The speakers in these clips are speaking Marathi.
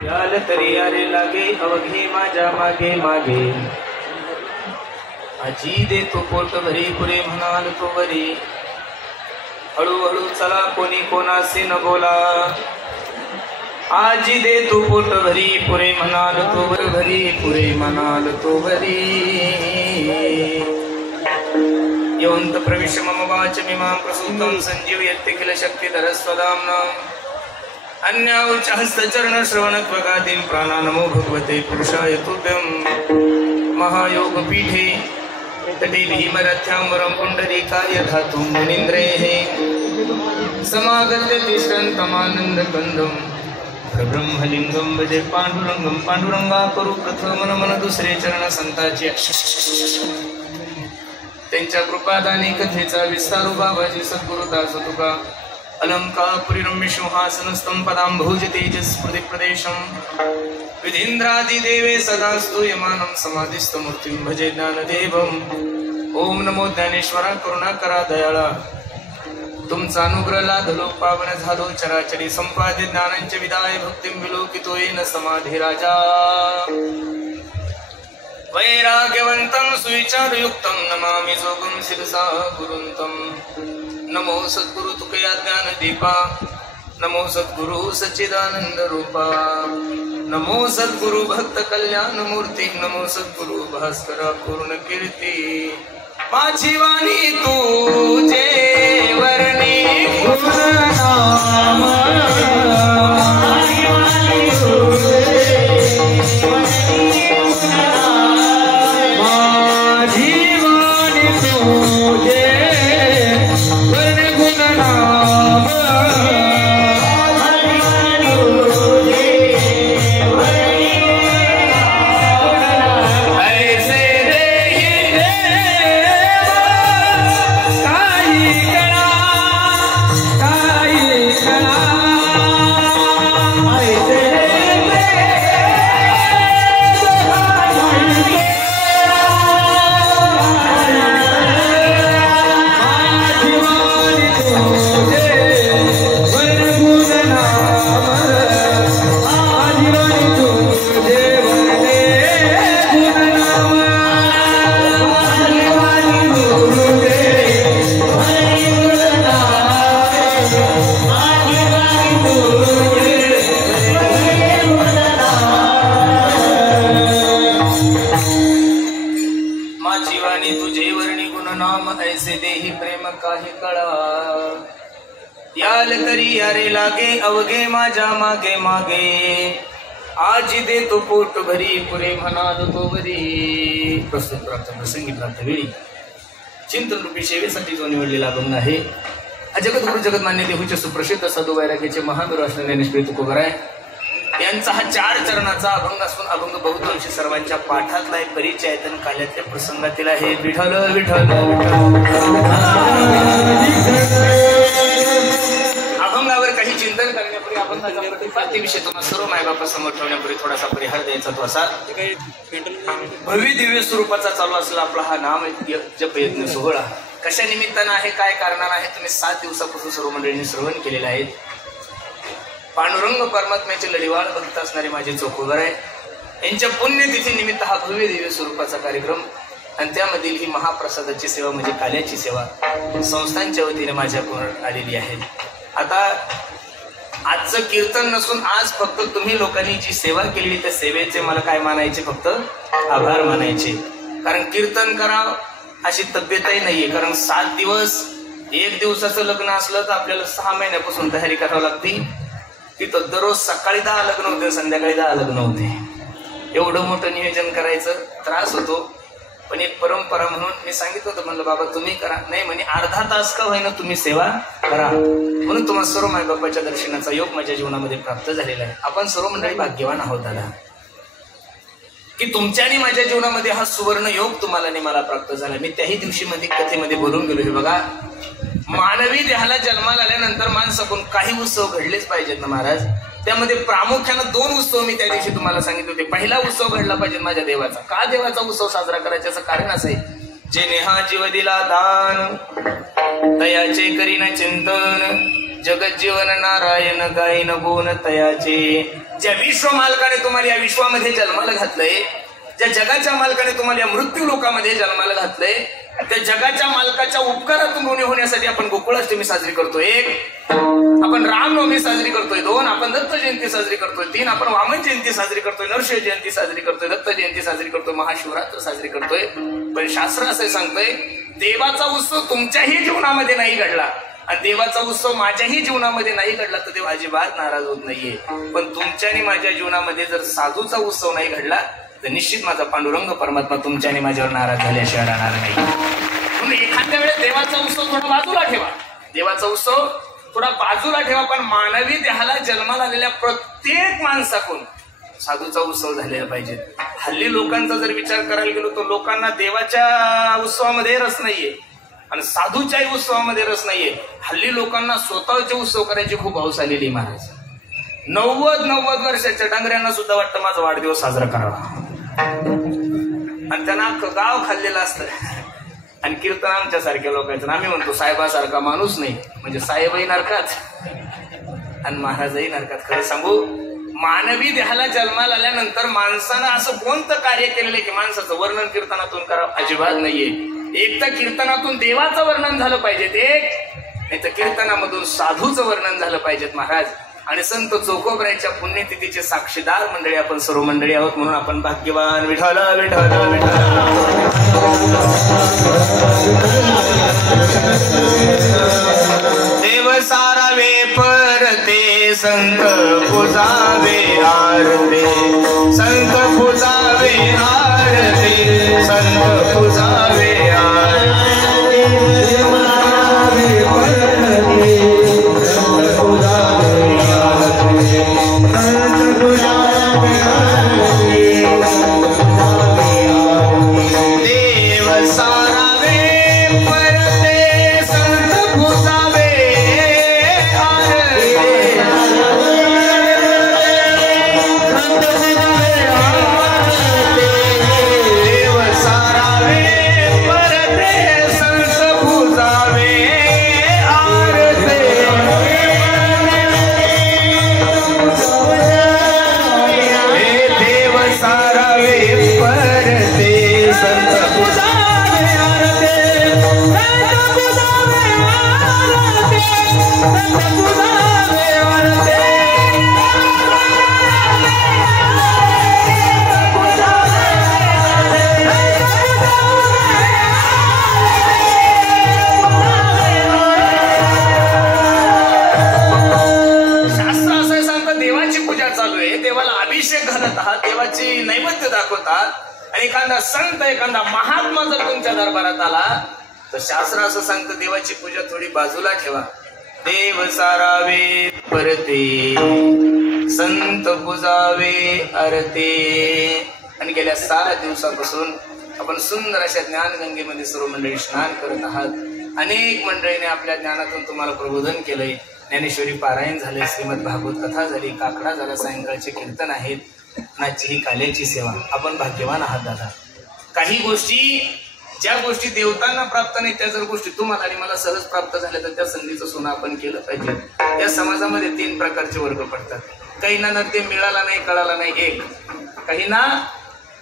याल तरी यारे लागे अवघे माझ्या मागे मागे आजी दे तो पोट भरी पुरे म्हणाल तो बरी हळूहळू चला कोणी कोणाशी न बोला आजी दे तो पोट भरी पुरे म्हणाल तो भरी पुरे म्हणाल तो बरी यवंत प्रविश्य मम वाच मिमां प्रसूतं संजीव यत्ते किल शक्तिधर स्वदाम्ना अन्याउच हस्तचरण श्रवणत्वगादीन प्राणा नमो भगवते पुरुषाय तुभ्यं महायोग पीठे तटे भीमरथ्याम्बरं पुण्डरीकाय धातुं मुनीन्द्रेः समागत्य तिष्ठन्तमानन्दकन्दं प्रब्रह्मलिंगं भजे पांडुरंगं पांडुरंगा करू प्रथम नमन दुसरे चरण संताचे त्यांच्या कृपादानी कथेचा विस्तारू बाबाजी सद्गुरुदास तुका अलंकापुरीरम्य सिंहासनस्थं पदाम्भोज तेजस्मृति प्रदेशं विधीन्द्रादिदेवे सदा स्तूयमानं समाधिस्थमूर्तिं भजे ज्ञानदेवम् ओम नमो ज्ञानेश्वरा करुणा करा दयाळा तुमचा अनुग्रह लाधलो पावन झालो चराचरी संपादे ज्ञानांचे विदाय भक्तिं विलोकितो येन समाधी राजा वैराग्यवंतं सुविचारयुक्तं नमामि जोगं शिरसा गुरुन्तं नमो सद्गुरु तुकया ज्ञान दीपा नमो सद्गुरु सच्चिदानंद रूपा नमो सद्गुरु भक्त कल्याण मूर्ती नमो सद्गुरु भास्करा पूर्ण कीर्ती माझी वाणी तुझे वर्णी गुणनाम माझी वाणी तुझे लागे अवघे माझ्या मागे मागे आजी दे तो पोट भरी पुरे म्हणाल तो बरी प्रस्तुत प्राप्त संगीत प्राप्त वेळी चिंतन रूपी सेवेसाठी जो निवडलेला अभंग आहे हा जगद्गुरु जगन्मान्य देहूचे सुप्रसिद्ध साधू वैराग्याचे महावीर ज्ञानेश्वरी तुकोबराय यांचा हा 4 चरणाचा अभंग असून अभंग बहुतांशी सर्वांच्या पाठातला एक परिचय आहे आणि काल्यातल्या प्रसंगातील आहे विठ्ठल विठ्ठल अभंगावर काही चिंतन करण्यापूर्वी अभंगाच्या प्रतिपातीविषयी तुम्हाला सर्व मायबापासमोर ठेवण्यापूर्वी थोडासा परिहार द्यायचा तो असा भव्य दिव्य स्वरूपाचा चालू असला आपला हा नाम जप यज्ञ सोहळा कशा निमित्तानं आहे काय कारणानं आहे तुम्ही 7 दिवसापासून सर्व मंडळींनी श्रवण केलेले आहेत पांडुरंग परमात्म्याचे लढीवाळ भक्त असणारे माझे चोखोबर आहे यांच्या पुण्यतिथी निमित्त हा भव्य दिव्य स्वरूपाचा कार्यक्रम आणि त्यामधील ही महाप्रसादाची सेवा म्हणजे काल्याची सेवा संस्थांच्या वतीने माझ्याकडून आलेली आहे आता आजचं कीर्तन नसून आज फक्त तुम्ही लोकांनी जी सेवा केली त्या सेवेचे मला काय मानायचे फक्त आभार मानायचे कारण कीर्तन करा अशी तब्येतही नाहीये कारण 7 दिवस 1 दिवसाचं लग्न असलं तर आपल्याला 6 महिन्यापासून तयारी करावी लागते तिथं दररोज सकाळी 10 लग्न होते संध्याकाळी 10 लग्न होते एवढं मोठं नियोजन करायचं त्रास होतो पण एक परंपरा म्हणून मी सांगितलं होतं म्हणलं बाबा तुम्ही करा नाही म्हणे अर्धा तास का होईना तुम्ही सेवा करा म्हणून तुम्हाला सर्व मायबापाच्या दर्शनाचा योग माझ्या जीवनामध्ये प्राप्त झालेला आहे आपण सर्व मंडळी भाग्यवान आहोत दादा की तुमच्या आणि माझ्या जीवनामध्ये हा सुवर्ण योग तुम्हाला आणि मला प्राप्त झाला मी त्याही दिवशी मध्ये कथेमध्ये बोलून गेलो हे बघा मानवी देहाला जन्माला आल्यानंतर माणसाकडून काही उत्सव घडलेच पाहिजेत ना महाराज त्यामध्ये प्रामुख्यानं 2 उत्सव मी त्या दिवशी तुम्हाला सांगितले होते पहिला उत्सव घडला पाहिजे माझ्या देवाचा का देवाचा उत्सव साजरा करायचा याचं कारण असं आहे जे नेहा जीव दिला दान तयाचे करीन चिंतन जगत जीवन नारायण गायन बोन तयाचे ज्या विश्व मालकाने तुम्हाला या विश्वामध्ये जन्माला घातलंय, ज्या जगाच्या मालकाने तुम्हाला या मृत्यू लोकामध्ये जन्माला घातलंय, त्या जगाच्या मालकाच्या उपकारातून ऋणी होण्यासाठी आपण गोकुळाष्टमी साजरी करतोय. 1 आपण रामनवमी साजरी करतोय. 2 आपण दत्त जयंती साजरी करतोय. 3 आपण वामन जयंती साजरी करतोय, नरसिंह जयंती साजरी करतोय, दत्त जयंती साजरी करतोय, महाशिवरात्र साजरी करतोय. पण शास्त्र असं सांगतोय, देवाचा उत्सव तुमच्याही जीवनामध्ये नाही घडला आणि देवाचा उत्सव माझ्याही जीवनामध्ये नाही घडला तर देव अजिबात नाराज होत नाहीये. पण तुमच्या आणि माझ्या जीवनामध्ये जर साधूचा उत्सव नाही घडला तर निश्चित माझा पांडुरंग परमात्मा तुमच्या आणि माझ्यावर नाराज झाल्याशिवाय राहणार नाही. म्हणून एखाद्या वेळेस देवाचा उत्सव थोडा बाजूला ठेवा, देवाचा उत्सव थोडा बाजूला ठेवा, पण मानवी देहाला जन्माला आलेल्या प्रत्येक माणसाकडून साधूचा उत्सव झालेला पाहिजे. हल्ली लोकांचा जर विचार करायला गेलो तर लोकांना देवाच्या उत्सवामध्ये रस नाहीये आणि साधूच्याही उत्सवामध्ये रस नाहीये. हल्ली लोकांना स्वतःचे उत्सव करायची खूप हौस आलेली. महाराज 90 वर्षाच्या डांगऱ्यांना सुद्धा वाटतं माझा वाढदिवस साजरा करावा आणि त्यांना अख्खं गाव खाल्लेलं असतं. आणि कीर्तन आमच्या सारख्या लोकांचं, आम्ही म्हणतो साहेबासारखा माणूस नाही, म्हणजे साहेबही नरकात आणि महाराजही नरकात. खरं सांगू, मानवी देहाला जन्माला आल्यानंतर माणसानं असं कोणतं कार्य केलेलं आहे की माणसाचं वर्णन कीर्तनातून करावं? अजिबात नाहीये. एक तर कीर्तनातून देवाचं वर्णन झालं पाहिजे, नाही तर कीर्तनामधून साधूचं वर्णन झालं पाहिजेत महाराज. आणि संत चोखोबरायच्या पुण्यतिथीचे साक्षीदार मंडळी आपण सर्व मंडळी आहोत, म्हणून आपण भाग्यवान. विठ्ठल विठ्ठल विठ्ठल. देव सारावे परते संत पुजावे आरते, संत पुजावे आरते, संत पुजावे आरते. एखादा संत एखादा महात्मा जर तुमच्या दरबारात आला तर शास्त्र असं सांगतं, देवाची पूजा थोडी बाजूला ठेवा. देव सारावे परते संत पुजावे आरते. आणि गेल्या 7 दिवसापासून आपण सुंदर अशा ज्ञानगंगेमध्ये सर्व मंडळी स्नान करत आहात. अनेक मंडळीने आपल्या ज्ञानातून तुम्हाला प्रबोधन केलंय. ज्ञानेश्वरी पारायण झाले, श्रीमद भागवत कथा झाली, काकडा झाला, सायंकाळचे कीर्तन आहेत, नाची ही काल्याची सेवा. आपण भाग्यवान आहात दादा. काही गोष्टी, ज्या गोष्टी देवतांना प्राप्त नाही त्या जर गोष्टी तुम्हाला आणि मला सहज प्राप्त झाल्या तर त्या संधीचं सोनं आपण केलं पाहिजे. या समाजामध्ये 3 प्रकारचे वर्ग पडतात. काहींना नरदेव मिळाला नाही, कळाला नाही 1. काहींना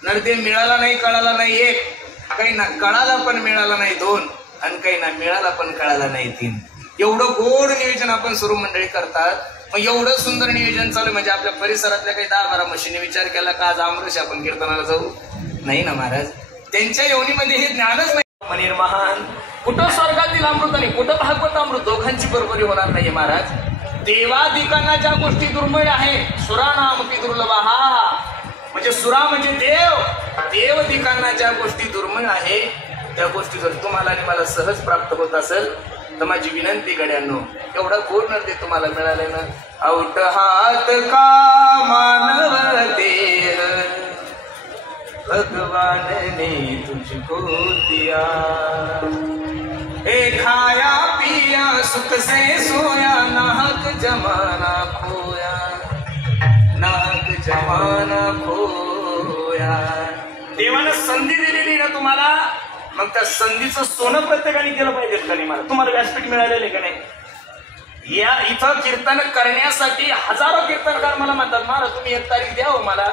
नरदेव मिळाला नाही, कळाला नाही 1. काहींना कळाला पण मिळाला नाही 2. आणि काहींना मिळाला पण कळाला नाही 3. एवढं गोड नियोजन आपण सर्व मंडळी करतात. मग एवढं सुंदर नियोजन चालू म्हणजे आपल्या परिसरातल्या काही 10-12 म्हशीने विचार केला का आज आमरस आपण कीर्तनाला जाऊ? नाही ना महाराज. त्यांच्या योनीमध्ये हे ज्ञानच नाही. मनीर महान कुठं स्वर्गातील अमृत आणि कुठं भागवत अमृत दोघांची बरोबरी होणार नाही महाराज. देवादिकांना ज्या गोष्टी दुर्मिळ आहेत, सुरानामपि दुर्लभा, म्हणजे सुरा म्हणजे देव, देवदिकांना ज्या गोष्टी दुर्मिळ आहे त्या गोष्टी जर तुम्हाला आणि मला सहज प्राप्त होत असेल तर माझी विनंती गड्यांनो, एवढा गोड नरदे तुम्हाला मिळाले ना. औट हात का मानव देह भगवान ने तुझको दिया, ए खाया पिया सुख से सोया, नाहक जमाना खोया, नाहक जमाना खोया. देवानं संधी दिलेली ना तुम्हाला, मग त्या संधीचं सोनं प्रत्येकाने केलं पाहिजे का नाही? मला तुम्हाला व्यासपीठ मिळालेले का नाही? या इथं कीर्तन करण्यासाठी हजारो कीर्तनकार मला म्हणतात, महाराज तुम्ही एक तारीख द्या हो मला,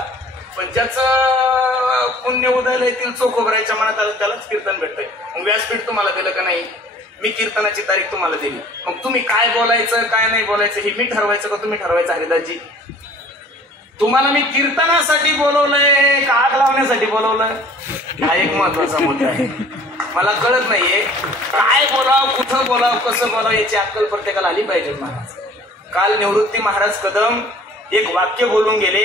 पण ज्याचं पुण्य उदयाला येतील चोखोबरायच्या मनात आलं त्यालाच कीर्तन भेटतंय. मग व्यासपीठ तुम्हाला दिलं का नाही? मी कीर्तनाची तारीख तुम्हाला दिली, मग तुम्ही काय बोलायचं काय नाही बोलायचं हे मी ठरवायचं का तुम्ही ठरवायचं? हरिदासजी, तुम्हाला मी कीर्तनासाठी बोलवलंय का आग लावण्यासाठी बोलवलं? हा एक महत्वाचा मुद्दा आहे. मला कळत नाहीये काय बोलावं, कुठं बोलावं, कसं बोलावं याची अक्कल प्रत्येकाला आली पाहिजे. महाराज काल निवृत्ती महाराज कदम एक वाक्य बोलून गेले,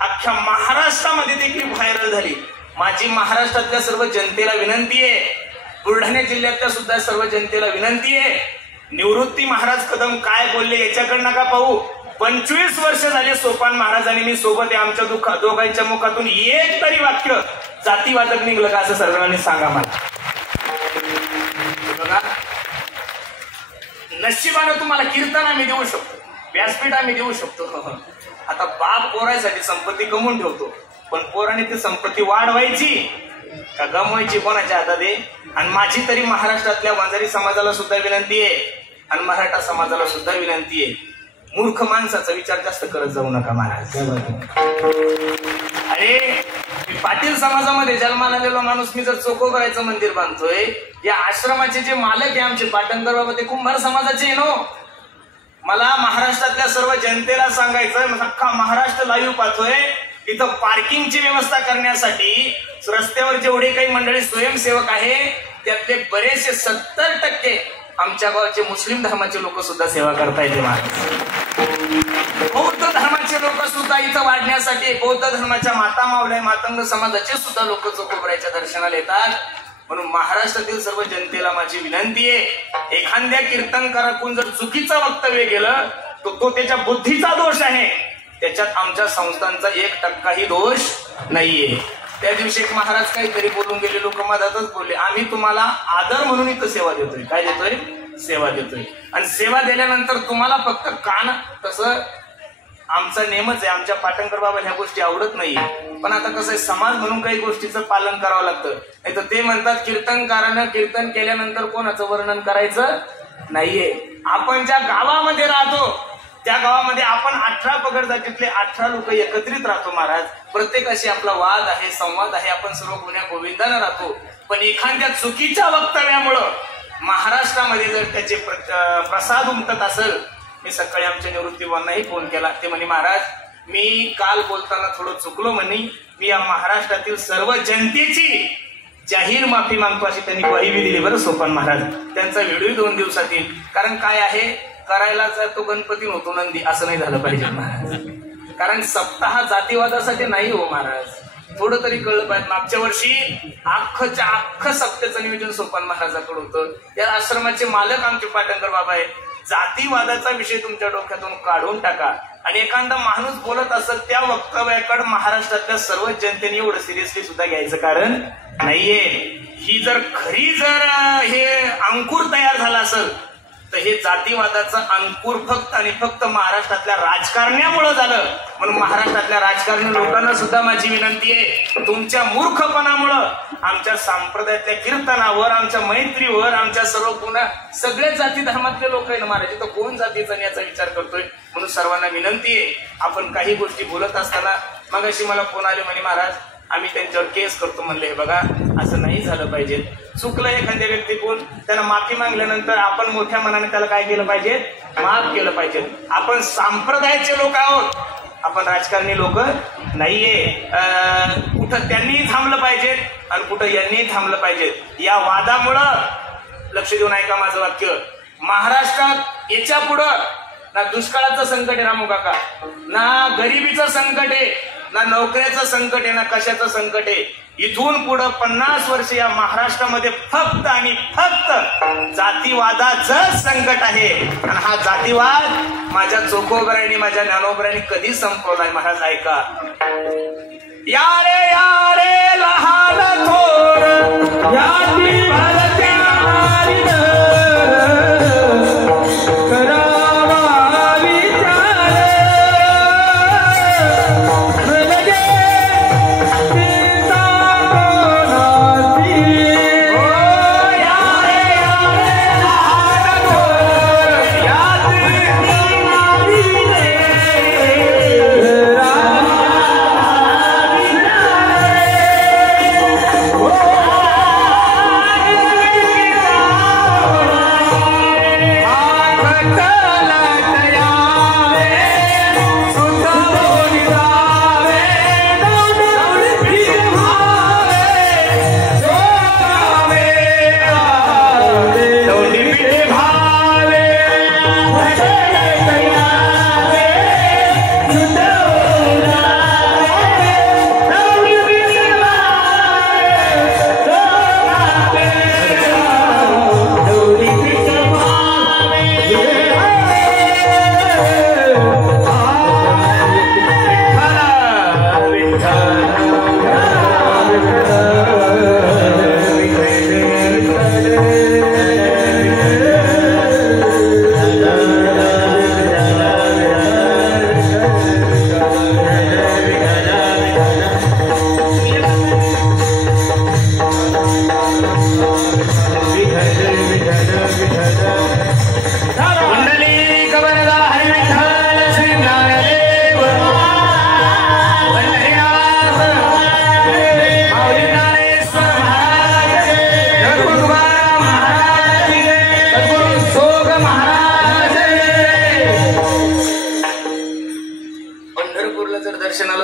अख्ख्या महाराष्ट्रामध्ये देखील व्हायरल झाली. माझी महाराष्ट्रातल्या सर्व जनतेला विनंती आहे, बुलढाणा जिल्ह्यातल्या सुद्धा सर्व जनतेला विनंती आहे, निवृत्ती महाराज कदम काय बोलले याच्याकडे नका पाहू. 25 वर्ष झाले सोपान महाराज आणि मी सोबत आहे, आमच्या दोघांच्या मुखातून एक तरी वाक्य जातीवादक निघलं का असं सर्वांनी सांगा मला. बघा, नशिबानं तुम्हाला कीर्तन आम्ही देऊ शकतो, व्यासपीठ आम्ही देऊ शकतो. आता बाप पोरासाठी संपत्ती कमवून ठेवतो, पण पोराने ती संपत्ती वाढवायची का गमवायची कोणाच्या हातात आहे? आणि माझी तरी महाराष्ट्रातल्या वंजारी समाजाला सुद्धा विनंती आहे आणि मराठा समाजाला सुद्धा विनंती आहे, मूर्ख माणसाचा विचार जास्त करत जाऊ नका महाराज. अरे पाटील समाजामध्ये जन्माला आलेला माणूस मी जर चोखोबरायचं मंदिर बांधतोय, या आश्रमाचे जे मालक आहे आमचे पाटणकर बाबा ते कुंभार समाजाचे आहे नो. मला महाराष्ट्रातल्या सर्व जनतेला सांगायचं, अख्खा महाराष्ट्र लाईव्ह पाहतोय, इथं पार्किंगची व्यवस्था करण्यासाठी रस्त्यावर जेवढे काही मंडळी स्वयंसेवक आहे त्यातले बरेचसे 70% आमच्या गावाचे मुस्लिम धर्माचे लोक सुद्धा सेवा करता येते. बौद्ध धर्माचे लोक सुद्धा इथं वाढण्यासाठी, बौद्ध धर्माच्या माता मावल्या मातंग समाजाचे सुद्धा लोक चोखोबरायच्या दर्शनाला येतात. म्हणून महाराष्ट्रातील सर्व जनतेला माझी विनंती आहे, एखाद्या कीर्तनकाराकडून जर चुकीचं वक्तव्य गेलं तो त्याच्या बुद्धीचा दोष आहे, त्याच्यात आमच्या संस्थांचा 1% दोष नाहीये. त्या दिवशी एक महाराज काहीतरी बोलून गेले, लोक मधातच बोलले, आम्ही तुम्हाला आदर म्हणून इथं सेवा देतोय. काय देतोय? सेवा देतोय. आणि सेवा दिल्यानंतर तुम्हाला फक्त कान, तसं आमचा नेमच आहे, आमच्या पाटणकर बाबा ह्या गोष्टी आवडत नाहीये, पण आता कसं आहे समाज म्हणून काही गोष्टीचं पालन करावं लागतं. नाही तर ते म्हणतात कीर्तनकारानं कीर्तन केल्यानंतर कोणाचं वर्णन करायचं नाहीये. आपण ज्या गावामध्ये राहतो त्या गावामध्ये आपण 18 पगड जातीतले 18 लोक एकत्रित राहतो महाराज. प्रत्येकाशी आपला वाद आहे, संवाद आहे, आपण सर्व गुण्या गोविंदानं राहतो. पण एखाद्या चुकीच्या वक्तव्यामुळं महाराष्ट्रामध्ये जर त्याचे प्रसाद उमटत असेल, मी सकाळी आमच्या निवृत्तीवांनाही फोन केला, ते म्हणे महाराज मी काल बोलताना थोडं चुकलो म्हणे, मी या महाराष्ट्रातील सर्व जनतेची जाहीर माफी मागतो अशी त्यांनी ग्वाही दिली. बरं सोपान महाराज, त्यांचा व्हिडिओ 2 दिवसात येईल. कारण काय आहे, करायला तो गणपती होतो नंदी असं नाही झालं पाहिजे महाराज. कारण सप्ताह जातीवादासाठी नाही हो महाराज, थोडं तरी कळलं पाहिजे. मागच्या वर्षी अख्खं सप्त्याचं नियोजन सोपान महाराजाकडे होतं. या आश्रमाचे मालक आमचे पाटणकर बाबा आहे. जातीवादाचा विषय तुमच्या डोक्यातून काढून टाका. आणि एखादा माणूस बोलत असेल त्या वक्तव्याकडे महाराष्ट्रातल्या सर्व जनतेने एवढं सिरियसली सुद्धा घ्यायचं कारण नाहीये. ही जर खरी जर हे अंकुर तयार झाला असेल तर हे जातीवादाचं अंकुर फक्त आणि फक्त महाराष्ट्रातल्या राजकारण्यामुळे झालं. म्हणून महाराष्ट्रातल्या राजकारणी लोकांना सुद्धा माझी विनंती आहे, तुमच्या मूर्खपणामुळं आमच्या संप्रदायातल्या कीर्तनावर, आमच्या मैत्रीवर, आमच्या सर्व पुन्हा सगळ्या जाती धर्मातले लोक आहे ना महाराज, तर कोण जातीचा याचा विचार करतोय. म्हणून सर्वांना विनंती आहे, आपण काही गोष्टी बोलत असताना मगाशी मला फोन आले म्हणे महाराज आम्ही त्यांच्यावर केस करतो म्हणले. बघा असं नाही झालं पाहिजे. चुकलं एखाद्या व्यक्तीकडून, त्याला माफी मागल्यानंतर आपण मोठ्या मनाने त्याला काय केलं पाहिजे, माफ केलं पाहिजे. आपण संप्रदायाचे लोक आहोत, आपण राजकारणी लोक नाहीये. कुठं त्यांनी थांबलं पाहिजे आणि कुठं यांनी थांबलं पाहिजे. या वादामुळं लक्ष देऊन ऐका माझं वाक्य, महाराष्ट्रात याच्या पुढं ना दुष्काळाचं संकट आहे रामू काका, ना गरिबीचं संकट आहे, ना नोकऱ्याचं संकट आहे, ना कशाचं संकट आहे. इथून पुढं 50 वर्ष या महाराष्ट्रामध्ये फक्त आणि फक्त जातीवादाचं संकट आहे. आणि हा जातीवाद माझ्या चोखोबरांनी, माझ्या ज्ञानोबरांनी कधी संपवलाय महाराज ऐका. यारे यारे लहान थोर याती भरत्या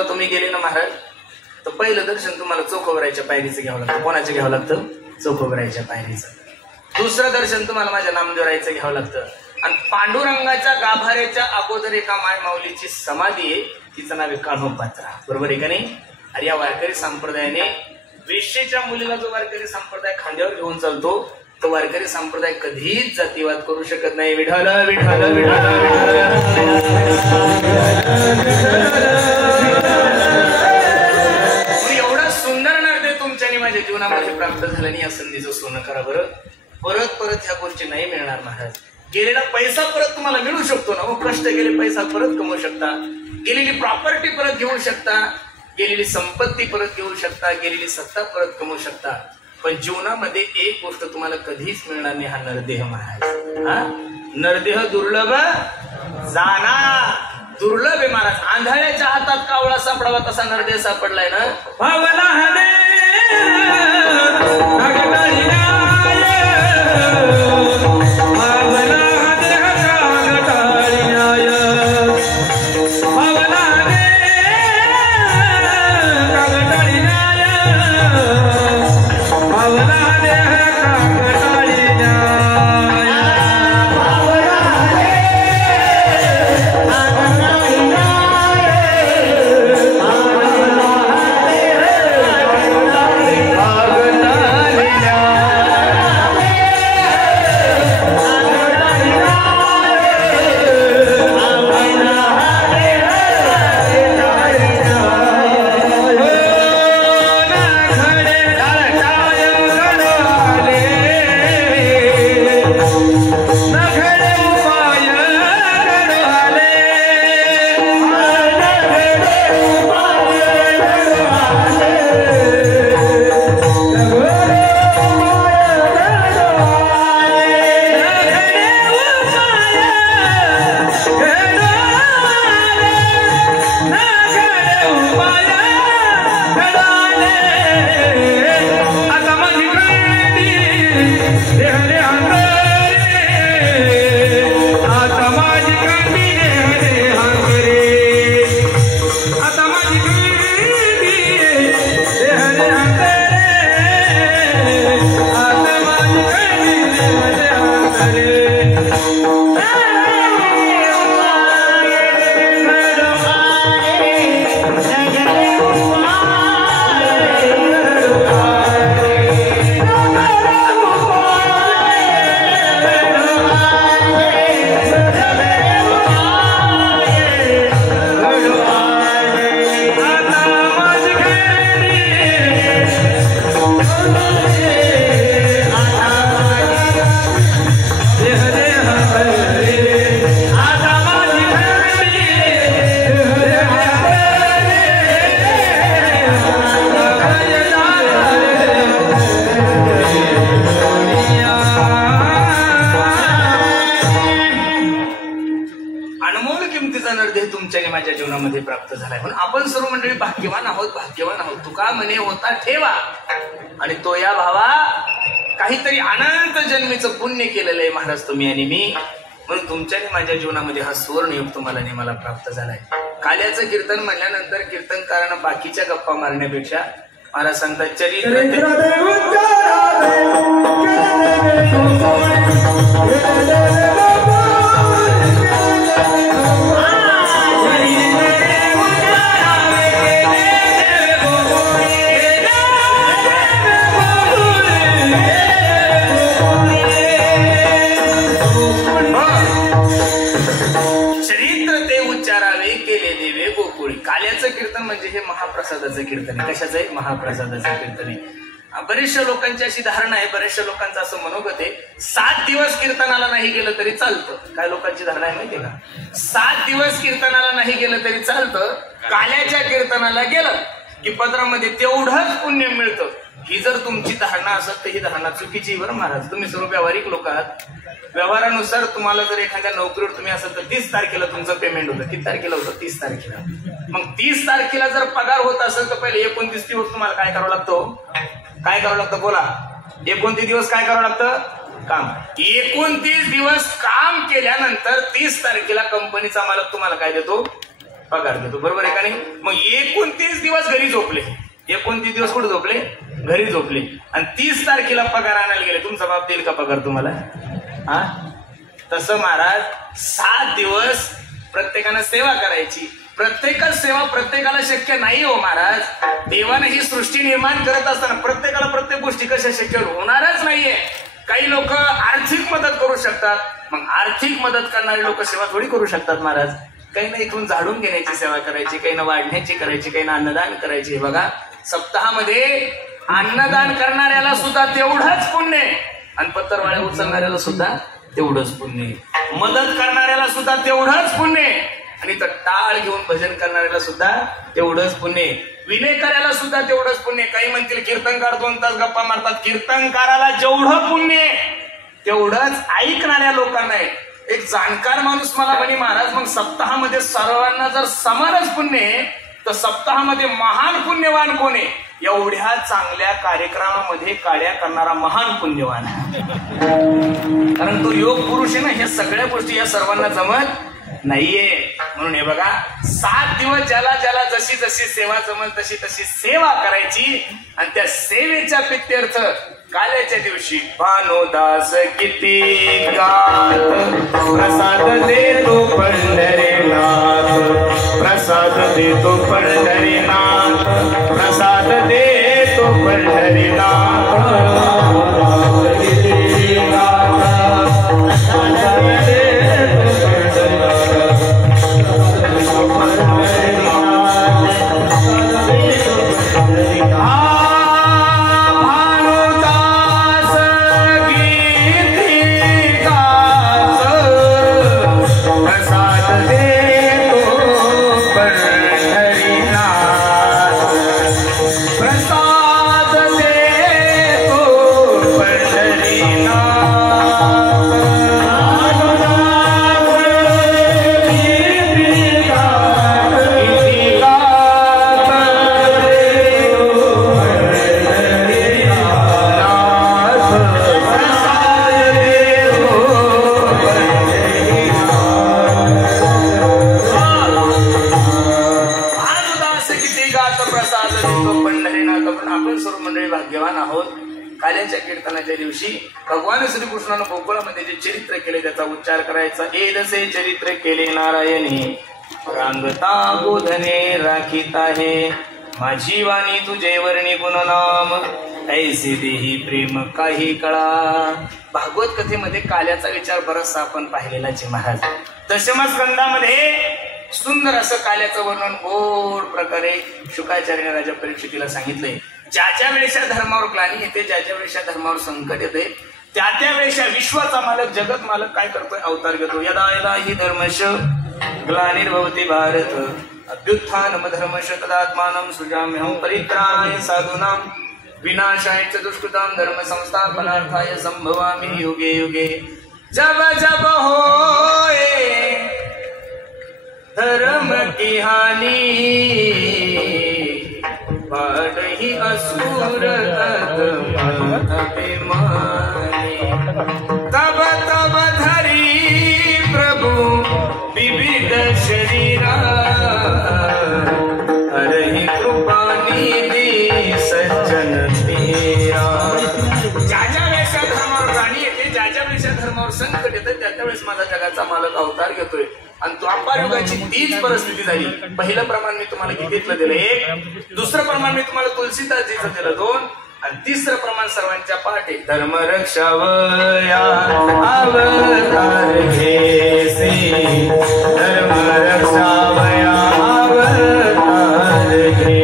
तुम्ही गेले ना महाराज, तर पहिलं दर्शन तुम्हाला चौकोबराच्या पायरीचं घ्यावं लागतं. कोणाचं घ्यावं लागतं? चौकोबराच्या पायरीचं. दुसरं दर्शन तुम्हाला माझ्या नामदेवरायचं घ्यावं लागतं. आणि पांडुरंगाच्या गाभाऱ्याच्या अगोदर एका मायमाऊलीची समाधी आहे, तिचं नाव आहे कान्होपात्रा. बरोबर आहे का नाही? आणि या वारकरी संप्रदायाने वेश्येच्या मुलीला जो वारकरी संप्रदाय खांद्यावर घेऊन चालतो, तो वारकरी संप्रदाय कधीच जातीवाद करू शकत नाही. विठ्ठल विठ्ठल विठ्ठल एवढा सुंदर नर्दे तुमच्याने माझ्या जीवनामध्ये प्राप्त झालं नाही. या संधीचं सोनं करा बरं. परत परत ह्या गोष्टी नाही मिळणार महाराज. गेलेला पैसा परत तुम्हाला मिळू शकतो ना, कष्ट केले पैसा परत कमवू शकता, गेलेली प्रॉपर्टी परत घेऊ शकता, गेलेली संपत्ती परत घेऊ शकता, गेलेली सत्ता परत कमवू शकता. पण जीवनामध्ये एक गोष्ट तुम्हाला कधीच मिळणार नाही, हा नरदेह महाराज. हा नरदेह दुर्लभ जाना, दुर्लभ आहे महाराज. आंधळ्याच्या हातात कावळा सापडावा तसा नरदेह सापडलाय ना. भावना माझ्या जीवनामध्ये प्राप्त झालाय. म्हणून आपण सर्व मंडळी भाग्यवान आहोत, भाग्यवान आहोत. तुका म्हणे होता ठेवा, आणि तो या भावा काहीतरी अनंत जन्मीचं पुण्य केलेलं आहे महाराज तुम्ही आणि मी. म्हणून तुमच्याने माझ्या जीवनामध्ये हा सुवर्णयोग तुम्हाला नेमाला प्राप्त झालाय. काल्याचं कीर्तन म्हणल्यानंतर कीर्तनकारांना बाकीच्या गप्पा मारण्यापेक्षा महाराज सांगतात चरित्र काल्याचं कीर्तन म्हणजे हे महाप्रसादाचं कीर्तन आहे. कशाचं आहे? महाप्रसादाचं कीर्तन आहे. बरेचशा लोकांची अशी धारणा आहे, बरेचशा लोकांचं असं मनोगत आहे, 7 दिवस कीर्तनाला नाही गेलं तरी चालतं. काय लोकांची धारणा आहे माहितीये का? 7 दिवस कीर्तनाला नाही गेलं तरी चालतं, काल्याच्या कीर्तनाला गेलं की पदरामध्ये तेवढंच पुण्य मिळतं. ही जर तुमची धारणा असेल तर ही धारणा चुकीची. बरं महाराज, तुम्ही सर्व व्यावहारिक लोक आहात. व्यवहारानुसार तुम्हाला जर एखाद्या नोकरीवर तुम्ही असाल तर 30 तारखेला तुमचं पेमेंट होतं. किती तारखेला होतं? 30 तारखेला. मग 30 तारखेला जर पगार होत असेल तर पहिले 29 दिवस तुम्हाला काय करावं लागतं? काय करावं लागतं? बोला. 29 दिवस काय करावं लागतं? काम. 29 दिवस काम केल्यानंतर 30 तारखेला कंपनीचा मालक तुम्हाला काय देतो? पगार देतो, बरोबर आहे का नाही? मग 29 दिवस घरी झोपले, 29 दिवस कुठे झोपले? घरी झोपले, आणि 30 तारखेला पगार आणायला गेले. तुमचा बाप देईल का पगार तुम्हाला? हा, तसं महाराज 7 दिवस प्रत्येकानं सेवा करायची. प्रत्येकाच सेवा प्रत्येकाला शक्य नाही हो महाराज. देवाने ही सृष्टी निर्माण करत असताना प्रत्येकाला प्रत्येक गोष्टी कशा शक्य होणारच नाहीये. काही लोक आर्थिक मदत करू शकतात, मग आर्थिक मदत करणारे लोक सेवा थोडी करू शकतात महाराज. काही ना इथून झाडून घेण्याची सेवा करायची, काही ना वाढण्याची करायची, काही ना अन्नदान करायची. बघा, सप्ताहामध्ये अन्नदान करणाऱ्याला सुद्धा तेवढंच पुण्य, आणि पत्तरवाळ्या उचलणाऱ्याला सुद्धा तेवढंच पुण्य, मदत करणाऱ्याला सुद्धा तेवढंच पुण्य, आणि तर टाळ घेऊन भजन करणाऱ्याला सुद्धा तेवढंच पुण्य, विनेकऱ्याला सुद्धा तेवढंच पुण्य. काही म्हणतील कीर्तनकार 2 तास गप्पा मारतात, कीर्तनकाराला जेवढं पुण्य तेवढंच ऐकणाऱ्या लोकांना आहे. एक जाणकार माणूस मला म्हणे, महाराज मग सप्ताहामध्ये सर्वांना जर समानच पुण्य आहे, तर सप्ताहामध्ये महान पुण्यवान कोण आहे? एवढ्या चांगल्या कार्यक्रमामध्ये काड्या करणारा महान पुण्यवान, कारण तो योग पुरुष आहे ना. ह्या सगळ्या गोष्टी या सर्वांना जमत नाहीये. म्हणून हे बघा, 7 दिवस ज्याला ज्याला जशी जशी सेवा जमल तशी तशी सेवा करायची, आणि त्या सेवेच्या प्रित्यर्थ काल्याच्या दिवशी भानुदास किती गात प्रसाद देतो पंढरीनाथ, प्रसाद देतो पंढरीनाथ, प्रसाद देतो पंढरीनाथ. कीर्तनाच्या दिवशी भगवान श्रीकृष्णानं गोकुळामध्ये जे चरित्र केले त्याचा उच्चार करायचा. एदसे चरित्र केले नारायणी, रांगता गोधने राखीत आहे, माझी वाणी तुझे वर्णी गुणनाम, ऐसे देही प्रेम काही कळा. भागवत कथेमध्ये काल्याचा विचार बराचसा आपण पाहिलेलाच आहे महाराज. दशमस्कंदामध्ये सुंदर असं काल्याचं वर्णन गोड प्रकारे शुकाचार्य राजा परीक्षितीला सांगितलंय. ज्या ज्या वेळेच्या धर्मावर ग्लानी येते, ज्या ज्या वेळेच्या धर्मावर संकट येते, त्या त्या वेळेच्या विश्वाचा मालक जगत मालक काय करतोय? अवतार घेतो. यदा यदा हि धर्मश ग्लानिर्भवति भारत अभ्युत्थानम धर्मश तदात्मानं सृजाम्यहं परित्राणाय साधूनां विनाशाय च दुष्कृतां धर्म संस्थापनार्थाय संभवामि युगे युगे. जब जब होए धर्म की हानि, पाडही असुर अभिमानी, तब तब धरी प्रभु विविध शरीरा, हरहि कृपा निधी सज्जन तेरा. ज्या ज्या वेळेस धर्मावर राणी येते, ज्या ज्या वेळेस धर्मावर संकट येते, त्या त्यावेळेस माझा जगाचा मालक अवतार घेतोय. आणि द्वापार युगाची तीच परिस्थिती झाली. पहिलं प्रमाण मी तुम्हाला गीतेतलं दिलं 1, दुसरं प्रमाण मी तुम्हाला तुलसीदासजीचं दिलं 2, आणि तिसरं प्रमाण सर्वांच्या पाठी धर्म रक्षावया अवतार घेसे, धर्म रक्षावया अवतार घे.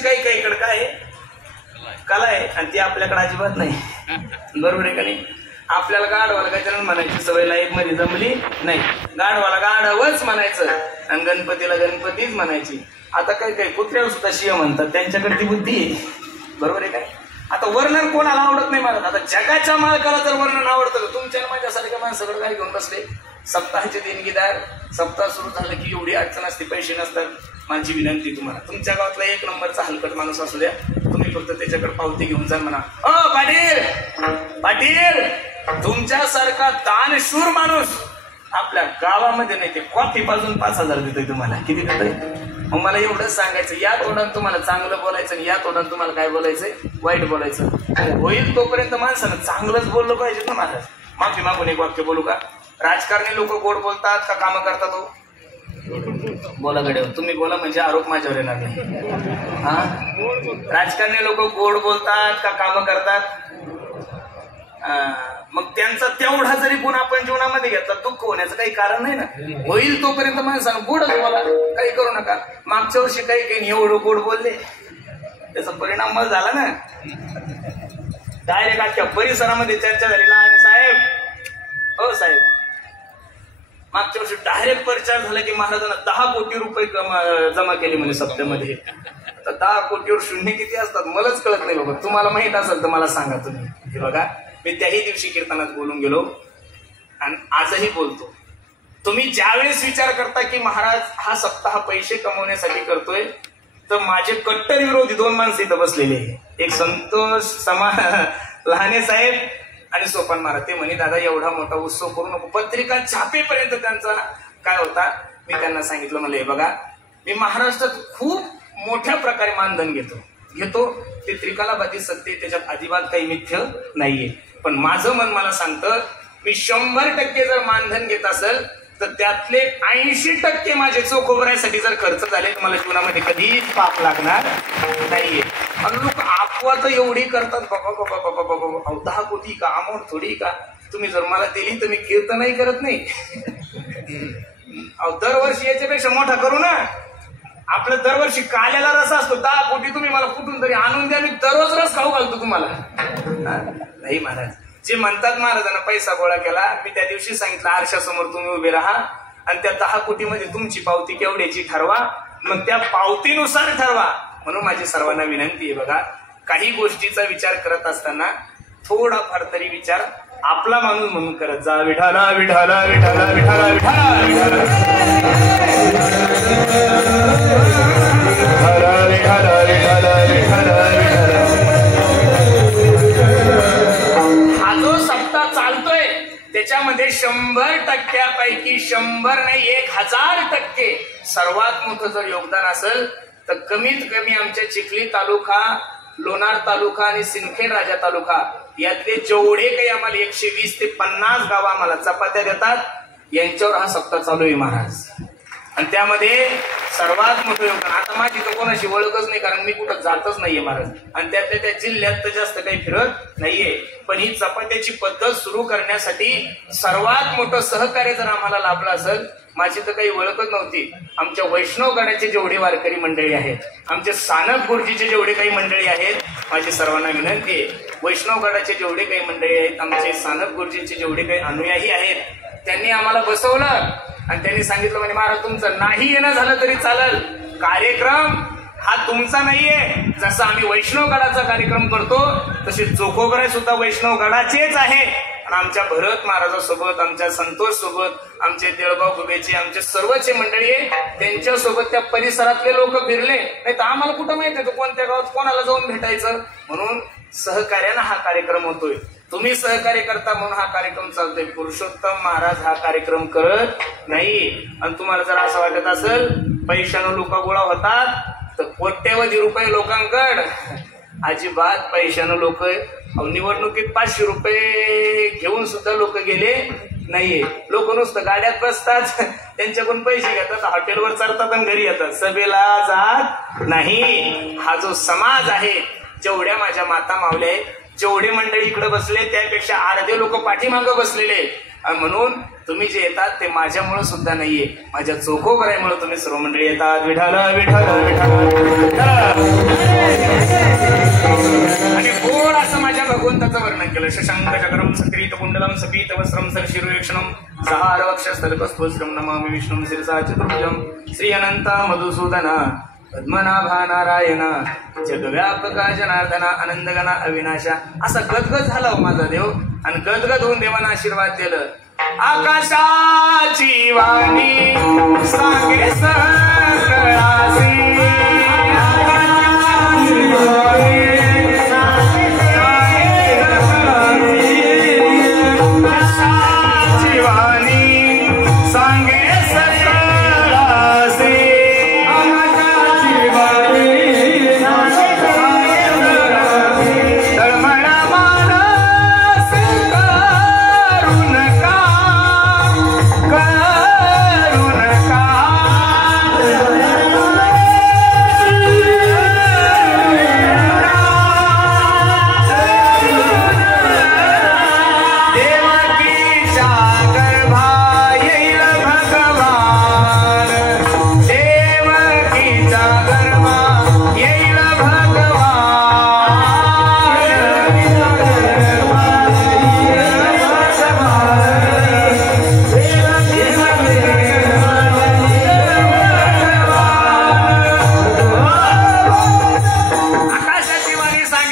प्रकारची काही इकडे काय कला आहे आणि ती आपल्याकडे अजिबात नाही. बरोबर आहे का नाही? आपल्याला गाढवाला काय त्यानं म्हणायची सवय लाईफ मध्ये जमली नाही. गाढवाला गाढवच म्हणायचं आणि गणपतीला गणपतीच म्हणायची. आता काही कुत्र्याला सुद्धा शिव म्हणतात, त्यांच्याकडे ती बुद्धी आहे. बरोबर आहे काय? आता वर्णन कोणाला आवडत नाही मला. आता जगाच्या मालकाला जर वर्णन आवडतं तर तुमच्या माझ्यासारख्या माणसाकडे काय घेऊन बसले? सप्ताहाचे देणगीदार. सप्ताह सुरू झालं की एवढी अडचण असते, पैसे नसतात. माझी विनंती तुम्हाला, तुमच्या गावातला 1 नंबरचा हलकट माणूस असू द्या, तुम्ही फक्त त्याच्याकडे पावती घेऊन जा, म्हणा ओ पाटील पाटील, तुमच्यासारखा दानशूर माणूस आपल्या गावामध्ये नाही. ते कॉफी पाजून 5,000 देतोय तुम्हाला. किती देतोय? मग मला एवढंच सांगायचं, या तोंडात तुम्हाला चांगलं बोलायचं आणि या तोंडात तुम्हाला काय बोलायचंय? वाईट बोलायचं. होईल तोपर्यंत माणसानं चांगलंच बोललं पाहिजे ना. महाराज माफी मागून एक वाक्य बोलू का? राजकारणी लोक गोड बोलतात का कामं करतात? हो बोला गड्या, तुम्ही बोला म्हणजे आरोप माझ्यावर येणार नाही. हा, राजकारणी लोक गोड बोलतात का कामं करतात? मग त्यांचा तेवढा जरी गुण आपण जीवनामध्ये घेतला, दुःख होण्याचं काही कारण नाही ना. होईल तोपर्यंत माणसानं गोडच बोला, काही करू नका. मागच्या वर्षी काही एवढं गोड बोलले, त्याचा परिणाम मग झाला ना. डायरेक्ट अख्ख्या परिसरामध्ये चर्चा झाली. आणि साहेब, हो साहेब, मागच्या वर्षी डायरेक्ट प्रचार झाला की महाराजांना 10 कोटी रुपये जमा केले म्हणे सप्त्यामध्ये. आता 10 कोटीवर शून्य किती असतात मलाच कळत नाही बाबा. तुम्हाला माहित असेल तर मला सांगा तुम्ही. हे बघा, मी त्याही दिवशी कीर्तनात बोलून गेलो आणि आजही बोलतो. तुम्ही ज्यावेळेस विचार करता की महाराज हा सप्ताह पैसे कमवण्यासाठी करतोय, तर माझे कट्टर विरोधी 2 माणसं इथं बसलेले आहे. एक संतोष लहाने साहेब आणि सोपान महाराज. ते म्हणे दादा एवढा मोठा उत्सव करू नको. पत्रिका छापेपर्यंत त्यांचा काय होता मी त्यांना सांगितलं. मला हे बघा, मी महाराष्ट्रात खूप मोठ्या प्रकारे मानधन घेतो. ते त्रिकालाबाधी सत्य, त्याच्यात अजिबात काही मिथ्य नाहीये. पण माझं मन मला सांगतं, मी 100% जर मानधन घेत असेल तर त्यातले 80% माझे चोखोबऱ्यासाठी जर खर्च झाले तर मला जीवनामध्ये कधीच पाप लागणार नाहीये. आणि लोक अफवा तर एवढी करतात, बाबा बाबा बाबा बाबा 10 कोटी का अमाऊंट थोडी का? तुम्ही जर मला दिली तर मी कीर्तनही करत नाही. दरवर्षी याच्यापेक्षा मोठा करू ना. आपलं दरवर्षी काल्याला रस असतो. 10 कोटी तुम्ही मला कुठून तरी आणून द्या, मी दररोज रस खाऊ घालतो तुम्हाला. नाही महाराज, जे म्हणतात महाराजांना पैसा गोळा केला, मी त्या दिवशी सांगितलं आरशासमोर तुम्ही उभे राहा आणि त्या 10 कोटीमध्ये तुमची पावती केवढ्याची ठरवा, मग त्या पावतीनुसार ठरवा. म्हणून माझी सर्वांना विनंती आहे, बघा काही गोष्टीचा विचार करत असताना थोडाफार तरी विचार आपला माणूस म्हणून करत जा. विठाला विठाला विठाला विठाला विठाला हा जो सप्ताह चालतोय त्याच्यामध्ये 100%पैकी 100 नाही 1000% सर्वात मोठं जर योगदान असेल तर कमीत कमी आमच्या चिखली तालुका, लोणार तालुका आणि सिंदखेड राजा तालुका यातले जेवढे काही आम्हाला 120 ते 50 गाव आम्हाला चपात्या देतात, यांच्यावर हा सप्ताह चालू आहे महाराज. आणि त्यामध्ये सर्वात मोठं योगदान, आता माझी तर कोणाशी ओळखच नाही कारण मी कुठं जातच नाहीये महाराज, आणि त्यातल्या त्या जिल्ह्यात तर जास्त काही फिरत नाहीये. पण ही चपात्याची पद्धत सुरू करण्यासाठी सर्वात मोठं सहकार्य जर आम्हाला लाभलं असेल, माझी तर काही ओळखच नव्हती. आमच्या वैष्णव गणाचे जेवढे वारकरी मंडळी आहेत, आमच्या सानप गुरुजीचे जेवढे काही मंडळी आहेत, माझी सर्वांना विनंती आहे, वैष्णव गणाचे जेवढे काही मंडळी आहेत, आमचे सानप गुरुजींचे जेवढे काही अनुयायी आहेत, त्यांनी आम्हाला बसवलं आणि त्यांनी सांगितलं म्हणे महाराज तुमचं नाही येणं झालं तरी चालेल, कार्यक्रम हा तुमचा नाहीये. जसं आम्ही वैष्णव गडाचा कार्यक्रम करतो तसे जोकोबराय सुद्धा वैष्णव गडाचेच आहे. आणि आमच्या भरत महाराजासोबत, आमच्या संतोष सोबत, आमचे देळगाव गुबेचे, आमचे सर्वचे मंडळी त्यांच्यासोबत त्या परिसरातले लोक फिरले, नाही तर आम्हाला कुठं माहित आहे कोणत्या गावात कोणाला जाऊन भेटायचं. म्हणून सहकार्यानं हा कार्यक्रम होतोय. तुम्ही सहकार्य करता म्हणून हा कार्यक्रम चालतोय. पुरुषोत्तम महाराज हा कार्यक्रम करत नाही. आणि तुम्हाला जर असं वाटत असेल पैशानं लोक गोळा होतात तर कोट्यवधी रुपये लोकांकड, अजिबात पैशानं लोक, निवडणुकीत 500 रुपये घेऊन सुद्धा लोक गेले नाहीये. लोक नुसतं गाड्यात बसतात, त्यांच्याकडून पैसे घेतात, हॉटेलवर चढतात आणि घरी येतात, सभेला जात नाही. हा जो समाज आहे, जेवढ्या माझ्या माता मावल्या आहेत, जेवढे मंडळी इकडे बसले त्यापेक्षा अर्धे लोक पाठीमागं बसलेले. म्हणून तुम्ही जे येतात ते माझ्यामुळे सुद्धा नाहीये, माझ्या चोखोबराईमुळे तुम्ही सर्व मंडळी येतात. विठाल विठाल विठाल. आणि गोड असं माझ्या भगवंताचं वर्णन केलं. शशांक चक्रम सक्रीत कुंडलम सपीत वस्त्रम सरशिरुक्षणम सहारवक्षस्थलकस्त्वस्त्रम नमामि विष्णुं शिरसा चतुर्भुजं श्री अनंत मधुसूदना पद्मनाभा नारायणा जगव्यापका जनार्दना आनंदगना अविनाशा. असा गदगद झाला हो माझा देव. आणि गदगद होऊन देवाना आशीर्वाद दिलं. आकाशाची वाणी सांगे सकळासी, आकाशाची वाणी सांगे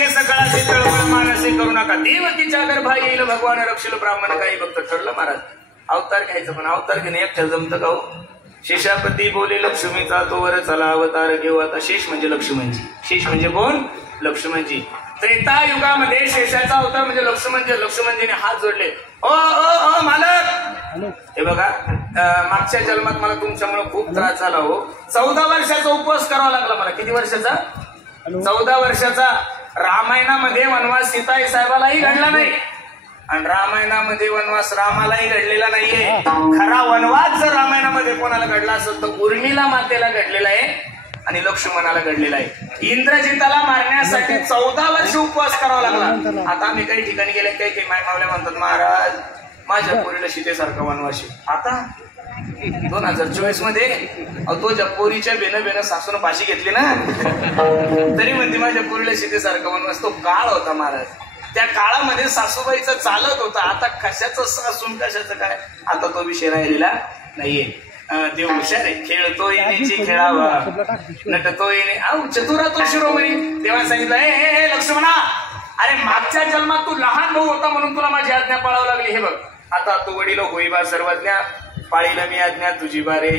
सकळासी, भगवान रक्षिल ब्राह्मण काही भक्त ठरलं महाराज. अवतार घ्यायचं पण अवतार घेणे एकट्याला जमतं का हो? शेषापती बोले लक्ष्मीचा तो वर चला अवतार घेऊ आता. शेष म्हणजे लक्ष्मणजी. शेष म्हणजे कोण? लक्ष्मणजी. त्रेता युगामध्ये शेषाचा अवतार म्हणजे लक्ष्मणजी. लक्ष्मणजीने हात जोडले. ओ ओ ओ मालक, हे बघा मागच्या जन्मात मला तुमच्यामुळे खूप त्रास झाला हो. 14 वर्षाचा उपवास करावा लागला मला. किती वर्षाचा? 14 वर्षाचा. रामायणामध्ये वनवास सीताई साहेबालाही घडला नाही आणि रामायणामध्ये वनवास रामालाही घडलेला नाहीये. खरा वनवास जर रामायणामध्ये कोणाला घडला असेल तर उर्मिला मातेला घडलेला आहे आणि लक्ष्मणाला घडलेला आहे. इंद्रजिताला मारण्यासाठी 14 वर्ष उपवास करावा लागला. आता आम्ही काही ठिकाणी गेले, काही मायमावल्या म्हणतात महाराज माझ्या पोरीला सीतेसारखा वनवास. आता 2024 मध्ये तो ज्या पोरीच्या बेन सासून फाशी घेतली ना तरी म्हणते माझ्या पोरीला सीतेसारखा वनवास. तो काळ होता महाराज. त्या काळामध्ये सासूबाईचं चालत होतं. आता कशाचं सासून कशाचं काय, आता तो विषय राहिलेला नाहीये. देव हुशार आहे. खेळतो येण्याची खेळावा, नटतो येणे चतुरा तो शिरोमणी. देवाने सांगितलं हे लक्ष्मणा, अरे मागच्या जन्मात तू लहान भाऊ होता म्हणून तुला माझी आज्ञा पाळावी लागली. हे बघ आता तू वडील होईबा सर्वज्ञा, पाळीला मी आज्ञा तुझी बारे.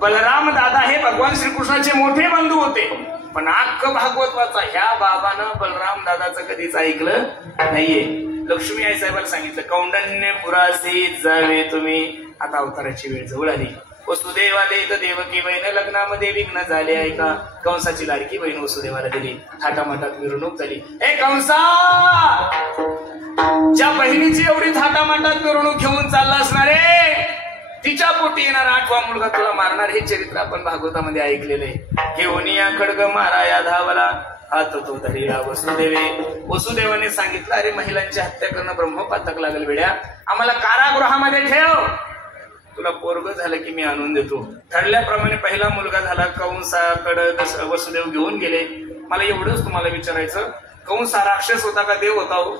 बलराम दादा हे भगवान श्रीकृष्णाचे मोठे बंधू होते पण अख्ख भागवत वाचा ह्या बाबानं बलराम दादाचं कधीच ऐकलं नाहीये. लक्ष्मी आई साहेबांना सांगितलं कौंडण्यपुरासी जावे तुम्ही. आता अवताराची वेळ जवळ आली. वसुदेवा देत देवकी बहीण लग्नामध्ये विघ्न झाले ऐका. कंसाची लाडकी बहीण वसुदेवाला दिली. थाटामाटात मिरवणूक झाली. ए कंसा, ज्या बहिणीची एवढी थाटामाटात मिरवणूक घेऊन चालला असणारे तिच्या पोटी येणारा 8वा मुलगा तुला मारणार. हे चरित्र आपण भागवतामध्ये ऐकलेले. घेऊन या खड्ग मारा या धावला हात तो धरीला वसुदेवे. वसुदेवाने सांगितलं अरे महिलांची हत्या करणं ब्रह्मपातक लागल वेड्या, आम्हाला कारागृहामध्ये ठेव. तुला पोरग झालं की मी आणून देतो. ठरल्याप्रमाणे पहिला मुलगा झाला. कंसाकडे वसुदेव घेऊन गेले. मला एवढंच तुम्हाला विचारायचं, कंस हा राक्षस होता का देव होता हो?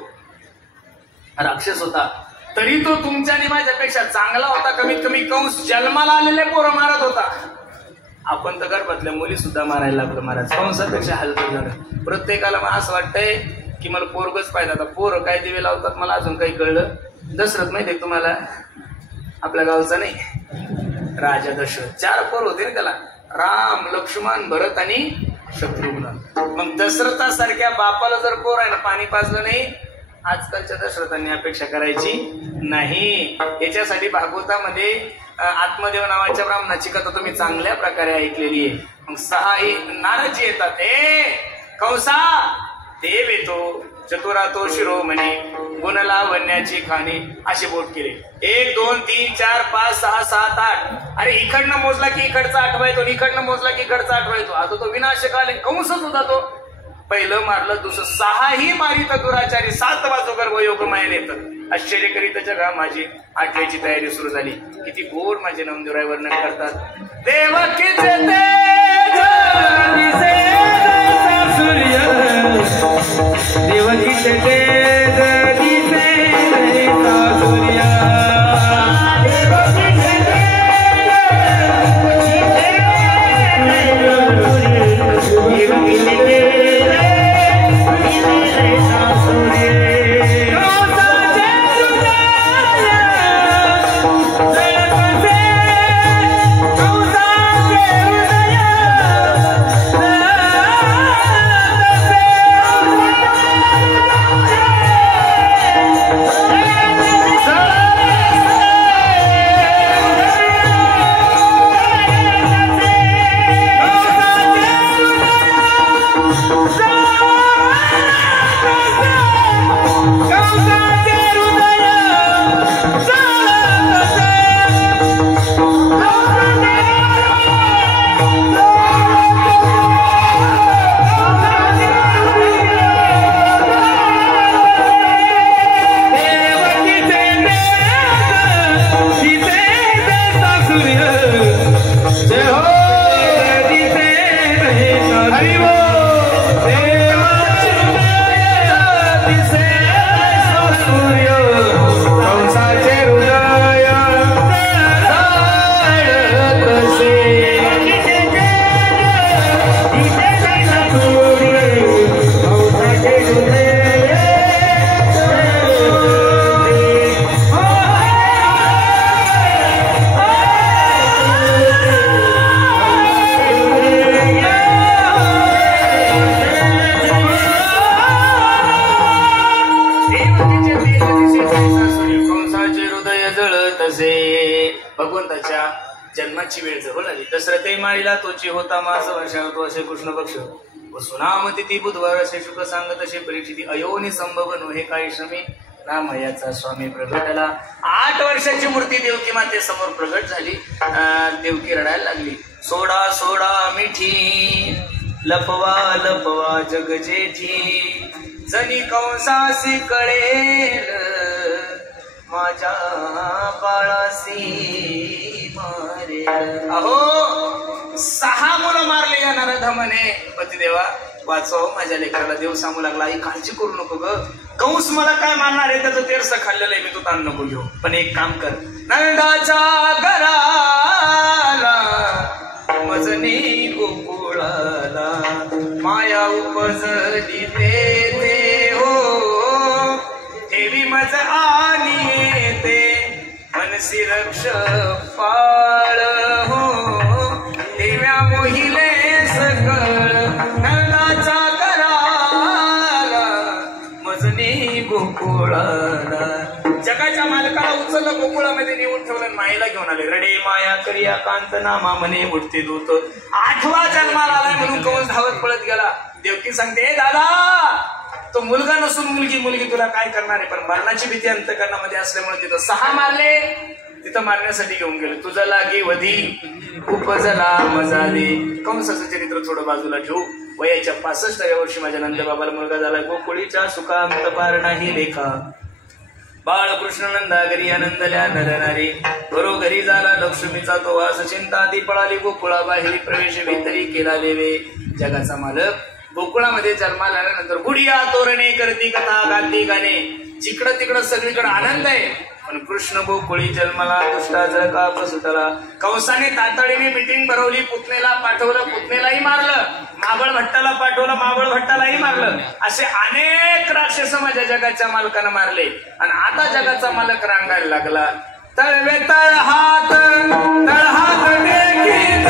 राक्षस होता. तरी तो तुमच्या आणि माझ्यापेक्षा चांगला होता. कमीत कमी कंस जन्माला आलेले पोरं मारत होता. आपण तर गर्भातल्या मुली सुद्धा मारायला लागलो महाराज. कंसापेक्षा हलकं झालं. प्रत्येकाला असं वाटतंय की मला पोरगच पाहिजे. आता पोरं काय दिवे लावतात मला अजून काही कळलं. दशरथ माहितीये तुम्हाला? आपल्या गावचा नाही, राजा दशरथ. 4 पोर होते ना त्याला, राम लक्ष्मण भरत आणि शत्रुघ्न. मग दशरथासारख्या बापाला जर पोर आहे ना पाणी पाजलं नाही, आजकालच्या दशरथांनी अपेक्षा करायची नाही. याच्यासाठी भागवतामध्ये आत्मदेव नावाच्या ब्राह्मणाची कथा तुम्ही चांगल्या प्रकारे ऐकलेली आहे. मग 6 नारदजी येतात. कंसा देव येतो, चतुरा तो शिरोमणी, गुण लावण्याची खाणी, असे बोट केले. 1 2 3 4 5 6 7 8. अरे इकडनं मोजला की इकडचा 8 येतो, इकडनं मोजला की इकडचा 8 येतो. आता तो विनाशक आले. कंसच होता तो. पहिलं मारलं, दुसरं 6ही मारित दुराचारी, 7 बाजू गर्भ योग मायने. तर आश्चर्य करीत जगा माझी आठव्याची तयारी सुरू झाली. किती गोड माझे नामदेवराय वर्णन करतात. देवकीचे तेज दिसे सूर्य, देवकीचे तेज दिसे सूर्य, जन्माची वेळ जवळ आली. दशरथे माळीला तोची होता मास वर्षा तो असे कृष्ण पक्ष व सुनामती ती बुधवार असे शुक सांगत असे परीक्षिती अयोनी संभव हे काही श्रमी रामयाचा स्वामी प्रगटला. 8 वर्षाची मूर्ती देवकी माते समोर प्रगट झाली. देवकी रडायला लागली. सोडा सोडा मिठी लपवा लपवा जग जेठी, जनी कंसासी कळेल माझ्या बाळासी मारे. अहो 6 मुलं मारले या नरधमने. पतिदेवा वाचव माझ्या लेकराला. देव सांगू लागला आई काळजी करू नको ग, कंस मला काय मारणार आहे, त्याचं तेरस खाल्लेलं आहे मी, तू ताण नको घेऊ. पण एक काम कर, नंदाच्या घराला मजनी गोकुळाला माया उपजली ते हो, ठेवी मज आणि येते मनसी रक्ष पाळ हो, देव्या मोहिले सकळ नंदाच्या घराला मजनी गोकुळाला. जगाच्या मालकाला उचललं, गोकुळामध्ये नेऊन ठेवलं, मायेला घेऊन आले. रडे माया करिया कांत नामा मने उठते दूत. 8वा जन्माला आलाय म्हणून कंस धावत पळत गेला. देवकी सांगते दादा तो मुलगा नसून मुलगी, मुलगी तुला काय करणार आहे. पण मरणाची भीती अंतकरणामध्ये असल्यामुळे तिथं 6 मारले, तिथं मारण्यासाठी घेऊन गेले. तुझा लागे वधी उपजला मजाले. कंसाचं चरित्र थोडं बाजूला ठेवू. वयाच्या 65व्या वर्षी माझ्या नंदबाबाला मुलगा झाला. गोकुळीच्या सुखांत पार नाही लेखा. बाळकृष्ण नंदा घरी आनंदल्या नरनारी, घरोघरी झाला लक्ष्मीचा तो वास. चिंता ती पळाली गोकुळा बाहेरी, प्रवेश भीतरी केला देवे. जगाचा मालक गोकुळामध्ये जन्माला आल्यानंतर गुडिया तोरणे करती कथा गाती गाणे, जिकडं तिकडं सगळीकडे आनंद आहे. पण कृष्ण गोकुळी जन्माला दुष्टा जळका सुटला. कंसाने तातडीने मिटिंग भरवली, पुतणेला पाठवलं, पुतणेलाही मारलं, माबळ भट्टाला पाठवलं, माबळ भट्टालाही मारलं. असे अनेक राक्षस माझ्या जगाच्या मालकानं मारले. आणि आता जगाचा मालक रांगायला लागला. तळवे तळ हात टेकीत,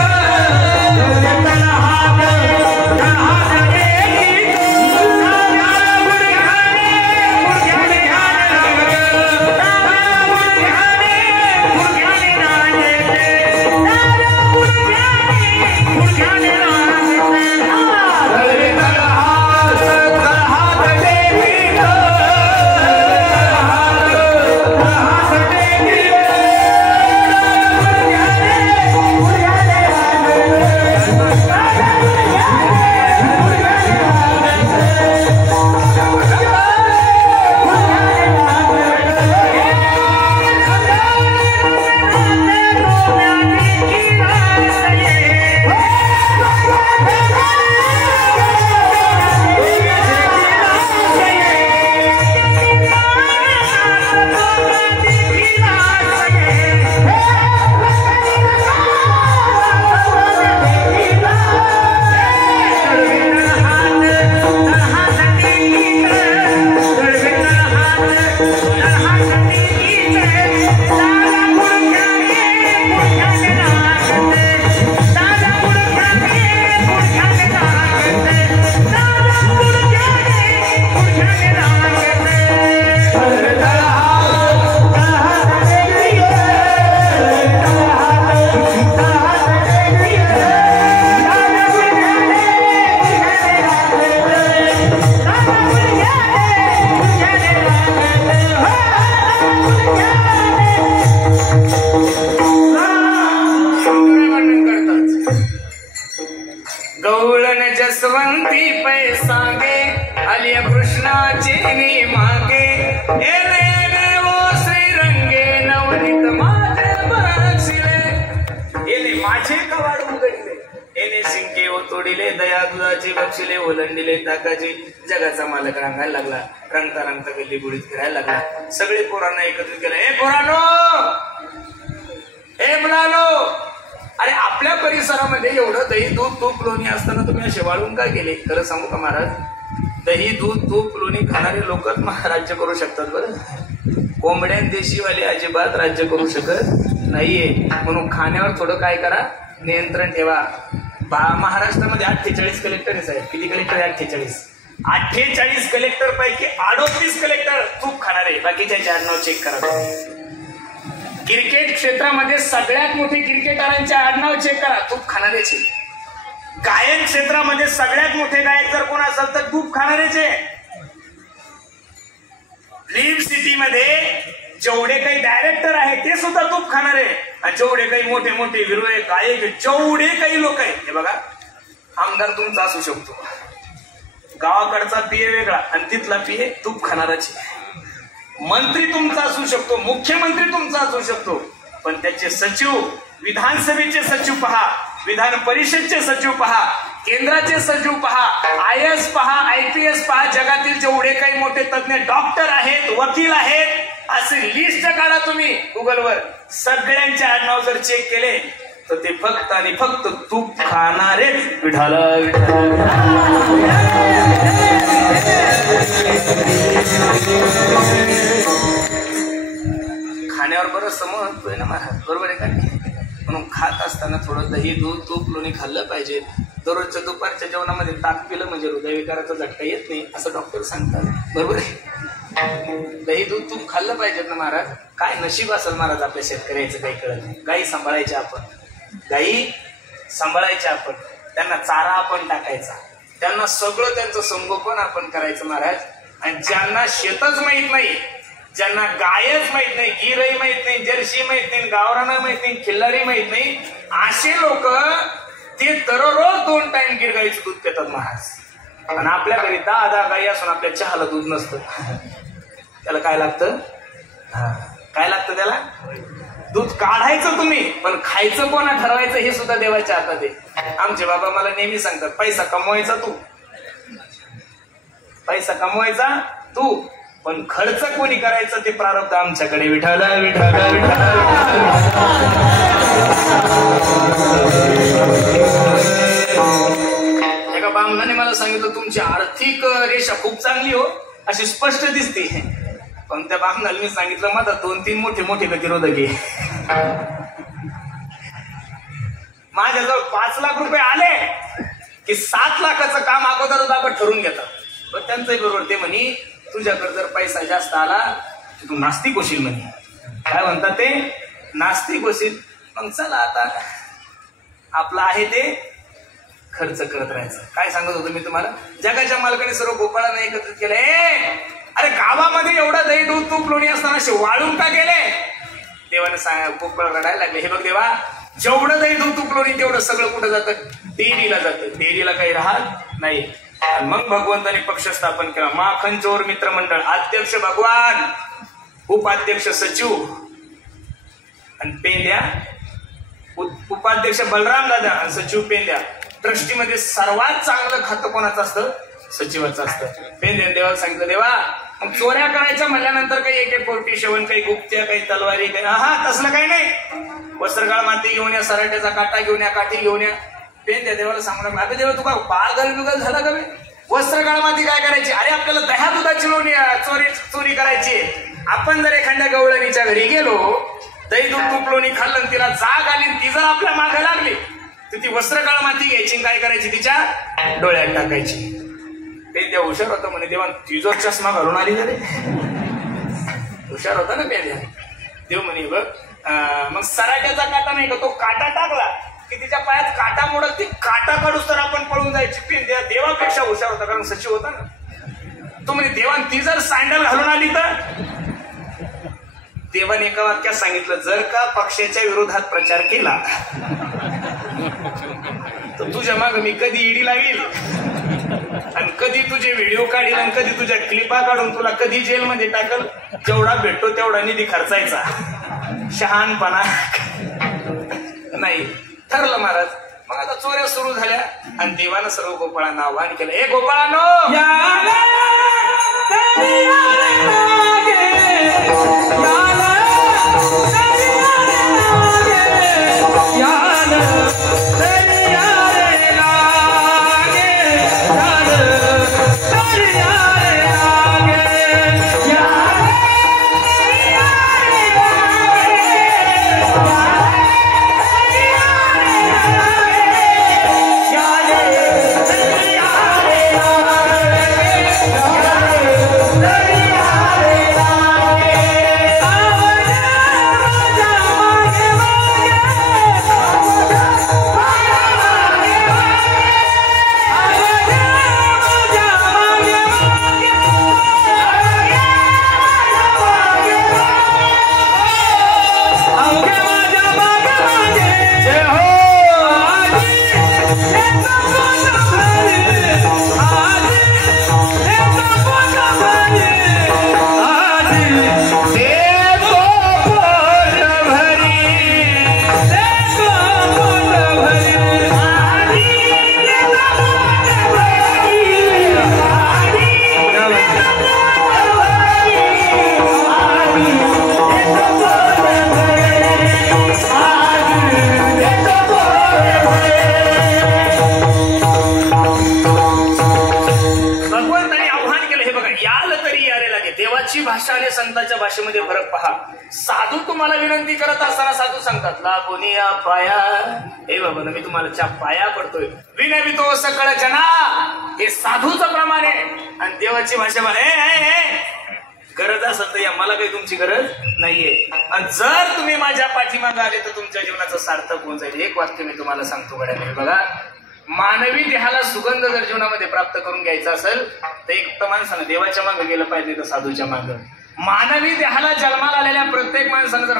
चिनी मागे एने वो श्रीरंगे नवनीत माझे बक्षिले एने माझे कवाड उघडले एने शिंके ओ तोडिले दया दुधाची बक्षिले ओलंडिले ताकाची जगाचा मालक रंगायला लागला रंगता रंगता गल्ली गुडीत फिरायला लागला सगळे पोरांना एकत्रित केलं ए पोरांनो ए मुलांनो अरे आपल्या परिसरामध्ये एवढं दही दूध तूप लोणी असताना तुम्ही असे वाळून का गेले खरं सांगू का महाराज दही दूध तूप लोणी खाणारे लोकच राज्य करू शकतात बरं कोंबड्या देशीवाले अजिबात राज्य करू शकत नाहीये म्हणून खाण्यावर थोडं काय करा नियंत्रण ठेवा महाराष्ट्रामध्ये 48 कलेक्टरच आहेत किती कलेक्टर आहे 48 कलेक्टर पैकी 38 कलेक्टर तूप खाणारे बाकीच्या आडनाव चेक करा क्रिकेट क्षेत्रामध्ये सगळ्यात मोठे क्रिकेटरांचे आडनाव चेक करा तूप खाणारेचे गायन क्षेत्रामध्ये सगळ्यात मोठे गायक जर कोण असेल तर तूप खाणारेचे फिल्म सिटी मध्ये जेवढे काही डायरेक्टर आहेत ते सुद्धा तूप खाणारे आणि जेवढे काही मोठे मोठे विरोधक गायक जेवढे काही लोक आहेत हे बघा आमदार तुमचा असू शकतो गावाकडचा पीए वेगळा आणि तिथला पीए तूप खाणाराचे मंत्री तुमचा असू शकतो मुख्यमंत्री तुमचा असू शकतो पण त्याचे सचिव विधानसभेचे सचिव पहा विधान परिषदचे सचिव पहा केंद्राचे सचिव पहा IAS पहा IPS पहा जगातील जेवढे काही मोठे तज्ञ डॉक्टर आहेत वकील आहेत असे लिस्ट काढा तुम्ही गुगलवर सगळ्यांचे आडनाव जर चेक केले तर ते फक्त आणि फक्त तूप खाणारे विठाला खाण्यावर बरंच महत्व आहे ना महाराज बरोबर आहे का म्हणून खात असताना थोडं दही दूध तूप लोणी खाल्लं पाहिजे दररोजच्या दुपारच्या जेवणामध्ये ताक पिलं म्हणजे हृदयविकाराचा झटका येत नाही असं डॉक्टर सांगतात बरोबर आहे दही दूध तूप खाल्लं पाहिजे ना महाराज काय नशीब असेल महाराज आपल्या शेतकऱ्याचं काही कळत नाही गाई सांभाळायच्या आपण त्यांना चारा आपण टाकायचा त्यांना सगळं त्यांचं संगोपन आपण करायचं महाराज आणि ज्यांना शेतच माहित नाही ज्यांना गायच माहित नाही गिरही माहित नाही जर्सी माहित नाही गावरान माहित नाही खिल्लारी माहित नाही असे लोक ते दररोज 2 टाइम गिर गाईचं दूध पितात महाराज आणि आपल्या घरी 10 गाई असून आपल्या चहाला दूध नसतं त्याला काय लागतं त्याला दूध काढायचं तुम्ही पण खायचं कोणा ठरवायचं हे सुद्धा देवाच्या हातात आहे आमचे बाबा मला नेहमी सांगतात पैसा कमवायचा तू पण खर्च कोणी करायचं ते प्रारब्ध आमच्याकडे विठाला एका बामणाने मला सांगितलं तुमची आर्थिक रेषा खूप चांगली हो अशी स्पष्ट दिसते पण त्या बामणाला मी सांगितलं माझा 2-3 मोठे गतिरोधक आहे माझ्याजवळ 5 लाख रुपये आले की 7 लाखाचं काम अगोदरच आपण ठरवून घेतात पण त्यांचंही बरोबर ते म्हणे तुझ्याकडे जर पैसा जास्त आला तर तू नास्तिक होशील म्हणे काय म्हणतात ते नास्तिक होशील मग चला आता आपलं आहे ते खर्च करत राहायचं काय सांगत होतो मी तुम्हाला जगाच्या मालकाने सर्व गोपाळांना एकत्रित केले अरे गावामध्ये एवढा दही दूध तूप लोणी असताना वाळून का गेले देवाने गोपाळ रडायला लागले हे बघ देवा जेवढं दही दूध तूप लोणी तेवढं सगळं कुठं जातं डेअरीला जातं डेअरीला काही राहत नाही मग भगवंताने पक्ष स्थापन केला माखन चोर मित्र मंडळ अध्यक्ष भगवान उपाध्यक्ष सचिव आणि पेंद्या उपाध्यक्ष बलराम दादा आणि सचिव पेंद्या ट्रस्टीमध्ये सर्वात चांगलं खातं कोणाचं असतं सचिवाचं असतं पेंद्या देवाला सांगितलं देवा मग चोऱ्या करायच्या म्हणल्यानंतर काही AK-47 काही गुप्त्या काही तलवारी काही तसलं काही नाही वस्त्रगाळ माती घेऊन या सराट्याचा काटा घेऊन या काठी घेऊन या पेंद्या देवाला सांगू लागला अगं देवा तू का पागल झाला का वस्त्रगाळ माती काय करायची अरे आपल्याला दह्या दुधाची लोणी चोरी करायची आपण जर एखाद्या गवळणीच्या घरी गेलो दही दूध तूप लोणी खाल्लं तिला जाग आली ती जर आपल्या मागे लागली तर ती वस्त्रगाळ माती घ्यायची काय करायची तिच्या डोळ्यात टाकायची पेंद्या हुशार होता म्हणे देवा तिजो चष्मा घालून आली रे हुशार होता ना पेंद्या देव म्हणे बघ मग सराट्याचा काटा नाही का तो काटा टाकला की तिच्या पायात काटा मोडत ती काटा काढूस तर आपण पळून जायची पेंद्या देवापेक्षा हुशार होता कारण सचिव होता ना तो म्हणे देवान ती जर सँडल घालून आली तर देवाने एका वाक्यात सांगितलं जर का पक्षाच्या विरोधात प्रचार केला तर तुझ्या माग मी कधी ईडी लावील आणि कधी तुझे व्हिडिओ काढील आणि कधी तुझ्या क्लिपा काढून तुला कधी जेलमध्ये टाकल, जेवढा भेटतो तेवढा निधी खर्चायचा. शहाणपणा नाही. ठरलं महाराज. मग आता चोऱ्या सुरू झाल्या आणि देवानं सर्व गोपाळांना आव्हान केलं, ए गोपाळांनो, संतांच्या भाषेमध्ये फरक पहा. साधू तुम्हाला विनंती करत असताना साधू सांगतात, लागोनिया पाया, हे बाबा मी तुम्हाला पाया पडतोय, विनवी तो सकळ जना. हे साधूचं प्रमाण आहे. आणि देवाची भाषा गरज असेल तर या मला काही तुमची गरज नाहीये. आणि जर तुम्ही माझ्या पाठीमागे आले तर तुमच्या जीवनाचं सार्थक होऊन जाईल. एक वाक्य मी तुम्हाला सांगतो गड्या, बघा, मानवी देहाला सुगंध जर जीवनामध्ये प्राप्त करून घ्यायचा असेल तर एक तर माणसानं देवाच्या मागे गेलं पाहिजे, तर साधूच्या मागे. मानवी देहाला जन्माला आलेल्या प्रत्येक माणसानं जर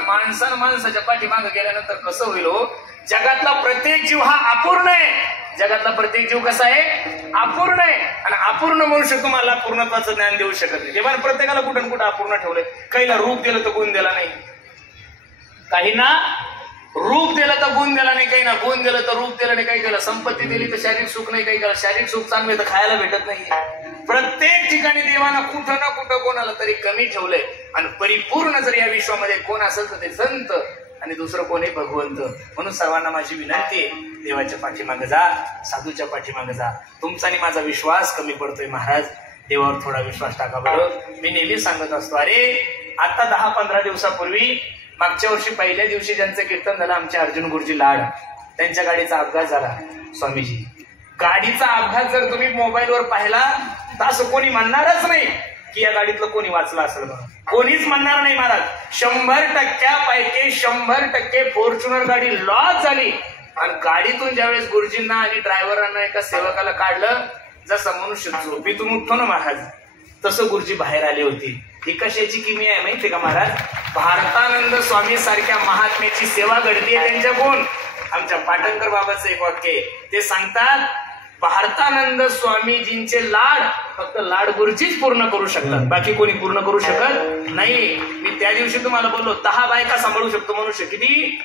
माणसाच्या पाठीमागे गेल्यानंतर कसं होईल हो? जगातला प्रत्येक जीव हा अपूर्ण आहे. जगातला प्रत्येक जीव कसा आहे? अपूर्ण आहे. आणि अपूर्ण मनुष्य तुम्हाला पूर्णत्वाचं ज्ञान देऊ शकत नाही. जेव्हा प्रत्येकाला कुठं कुठं अपूर्ण ठेवलंय. काहीला रूप दिलं तर गुण दिला नाही, काहींना रूप दिलं तर गुण दिला नाही, काही ना गुण दिलं तर रूप दिलं नाही, काही त्याला संपत्ती दिली तर शारीरिक सुख नाही, काही त्याला शारीरिक सुख चांगले तर खायला भेटत नाही. प्रत्येक ठिकाणी देवानं कुठं ना कुठं कोणाला तरी कमी ठेवलंय. आणि परिपूर्ण जर या विश्वामध्ये कोण असेल तर ते संत आणि दुसरं कोणी भगवंत. म्हणून सर्वांना माझी विनंती आहे, देवाच्या पाठीमागे जा, साधूच्या पाठीमागे जा. तुमचा आणि माझा विश्वास कमी पडतोय महाराज, देवावर थोडा विश्वास टाका बरं. मी नेहमी सांगत असतो, अरे आता 10-15 दिवसापूर्वी मागच्या वर्षी पहिल्या दिवशी ज्यांचं कीर्तन झालं, आमचे अर्जुन गुरुजी लाड, त्यांच्या गाडीचा अपघात झाला. स्वामीजी, गाडीचा अपघात जर तुम्ही मोबाईलवर पाहिला तर असं कोणी म्हणणारच नाही की या गाडीतलं कोणी वाचलं असेल म्हणून. कोणीच म्हणणार नाही महाराज. 100%पैकी 100% फॉर्च्युनर गाडी लॉस झाली. आणि गाडीतून ज्यावेळेस गुरुजींना आणि ड्रायव्हरांना एका सेवकाला काढलं, जसं मनुष्य झोपेतून उठतो ना महाराज, तसं गुरुजी बाहेर आले होते. ही कशाची किमी आहे माहिती का महाराज? भारतानंद स्वामी सारख्या महात्म्याची सेवा घडली आहे त्यांच्या गुण. आमच्या पाटणकर बाबाचं एक वाक्य आहे, ते सांगतात, भारतानंद स्वामीजींचे लाड फक्त लाड गुरुजीच पूर्ण करू शकतात, बाकी कोणी पूर्ण करू शकत नाही. मी त्या दिवशी तुम्हाला बोललो, 10 बायका सांभाळू शकतो मनुष्य, किती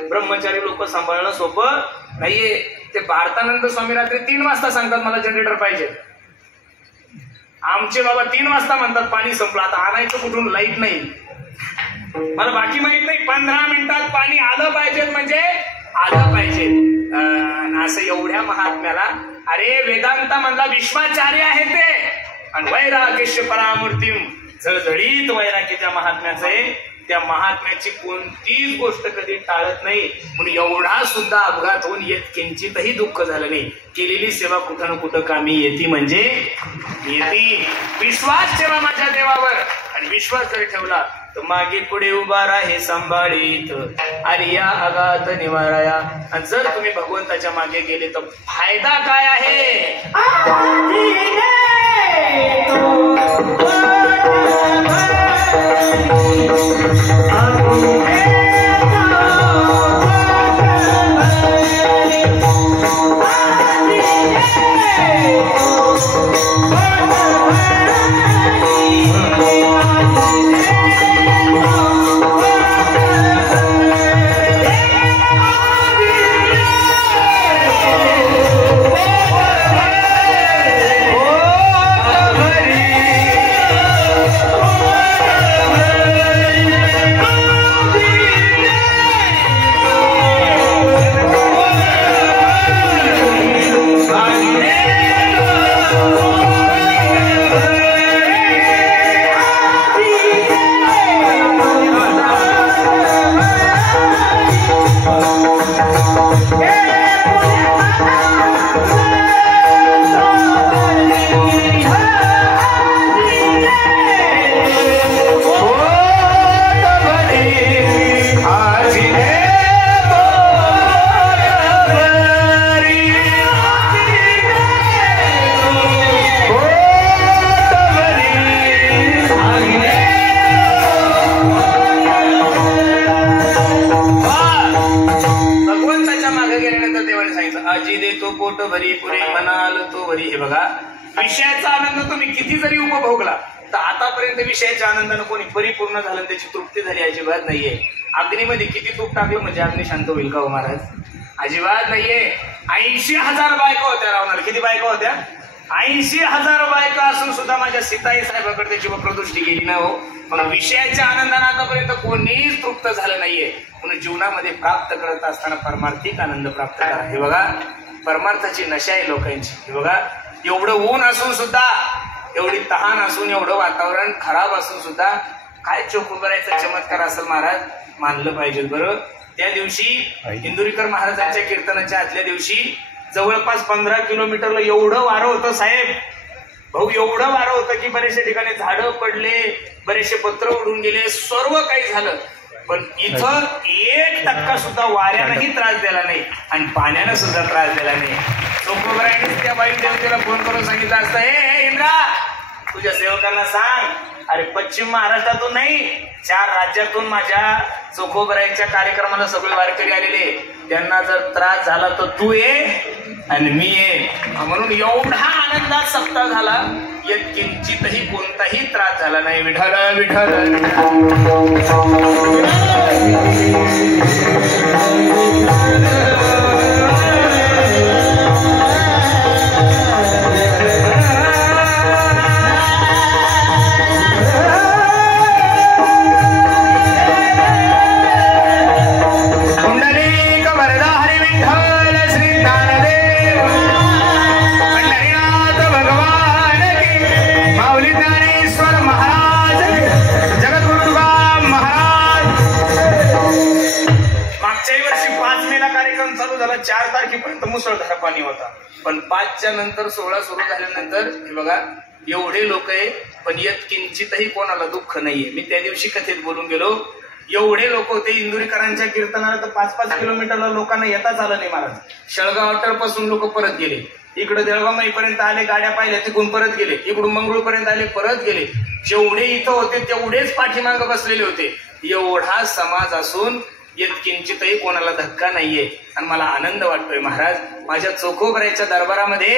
ब्रह्मचारी लोक सांभाळणं सोपं नाहीये. ते भारतानंद स्वामी रात्री 3 वाजता सांगतात मला जनरेटर पाहिजे. आमचे बाबा 3 वाजता म्हणतात पाणी संपलं, आता आणायचं कुठून, लाईट नाही. मला बाकी माहित नाही, 15 मिनिटात पाणी आलं पाहिजे म्हणजे आलं पाहिजे. असं एवढ्या महात्म्याला, अरे वेदांत मधला विश्वाचार्य आहे ते. आणि वैराग्य परामूर्ती, झळझळीत वैराग्य त्या महात्म्याचं आहे. त्या महात्म्याची कोणतीच गोष्ट कधी टाळत नाही. म्हणून एवढा सुद्धा अपघात होऊन येत किंचितही दुःख झालं नाही. केलेली सेवा कुठं ना कुठं कामी येते, म्हणजे येते. विश्वास ठेवा माझ्या देवावर, आणि विश्वास जर ठेवला तर मागे पुढे उभा राहे सांभाळीत, आर्या आघात निवाराया. आणि जर तुम्ही भगवंताच्या मागे गेले तर फायदा काय आहे? पोट भरी पुरे म्हणाल तो वरी. हे बघा, विषयाचा आनंद तुम्ही किती जरी उपभोगला तर आतापर्यंत विषयाच्या आनंदानं कोणी परिपूर्ण झालं, त्याची तृप्ती झाली अजिबात नाहीये. अग्नीमध्ये किती तूप टाकलं म्हणजे अग्नी शांत होईल का हो महाराज? अजिबात नाहीये. 80,000 बायका होत्या रावणाला. किती बायका होत्या? 80,000 बायका असून सुद्धा माझ्या सीताई साहेबाकडे त्याची वक्रदृष्टी गेली ना हो. पण विषयाच्या आनंदानं आतापर्यंत कोणीच तृप्त झालं नाहीये. म्हणून जीवनामध्ये प्राप्त करत असताना परमार्थिक आनंद प्राप्त करा. हे बघा, परमार्थाची नशा आहे लोकांची. हे बघा, एवढं ऊन असून सुद्धा, एवढी तहान असून, एवढं वातावरण खराब असून सुद्धा काय चोखोबरायचा चमत्कार असेल महाराज, मानलं पाहिजे. बरं, त्या दिवशी इंदुरीकर महाराजांच्या कीर्तनाच्या आदल्या दिवशी जवळपास 15 किलोमीटरला एवढं वारं होतं साहेब, भाऊ, एवढं वारं होतं की बरेचशा ठिकाणी झाडं पडले, बरेचसे पत्र उडून गेले, सर्व काही झालं. पण इथं 1% सुद्धा वाऱ्यानंही त्रास दिला नाही आणि पाण्यानं सुद्धा त्रास दिला नाही. चोखोबरायनेच त्या वायू देवतेला फोन करून सांगितलं असतं, हे इंद्रा, तुझ्या सेवकांना सांग, अरे पश्चिम महाराष्ट्रातून नाही, 4 राज्यातून माझ्या चोखोबरायच्या कार्यक्रमाला सगळे वारकरी आलेले, त्यांना जर त्रास झाला तर तू ये आणि मी ये. म्हणून एवढा आनंदात सप्ताह झाला, किंचितही कोणताही त्रास झाला नाही. विठ्ठल विठ्ठल. चालू झाला 4 तारखेपर्यंत मुसळधार पाणी होता. पण 5च्या नंतर 16 सुरू झाल्यानंतर हे बघा, एवढे लोक आहे पण येत किंचितही कोणाला दुःख नाहीये. मी त्या दिवशी कथेत बोलून गेलो, एवढे लोक होते इंदुरीकरांच्या कीर्तनाला तर 5-5 किलोमीटरला लोकांना येताच आलं नाही महाराज. शेळगाव अटळपासून लोक परत गेले, इकडे देळगाव आले, गाड्या पाहिल्या तिकडून परत गेले, इकडून मंगळूरपर्यंत आले, परत गेले. जेवढे इथं होते तेवढेच पाठीमागे बसलेले होते. एवढा समाज असून येत किंचितही कोणाला धक्का नाहीये आणि मला आनंद वाटतोय महाराज. माझ्या चोखोबरायच्या दरबारामध्ये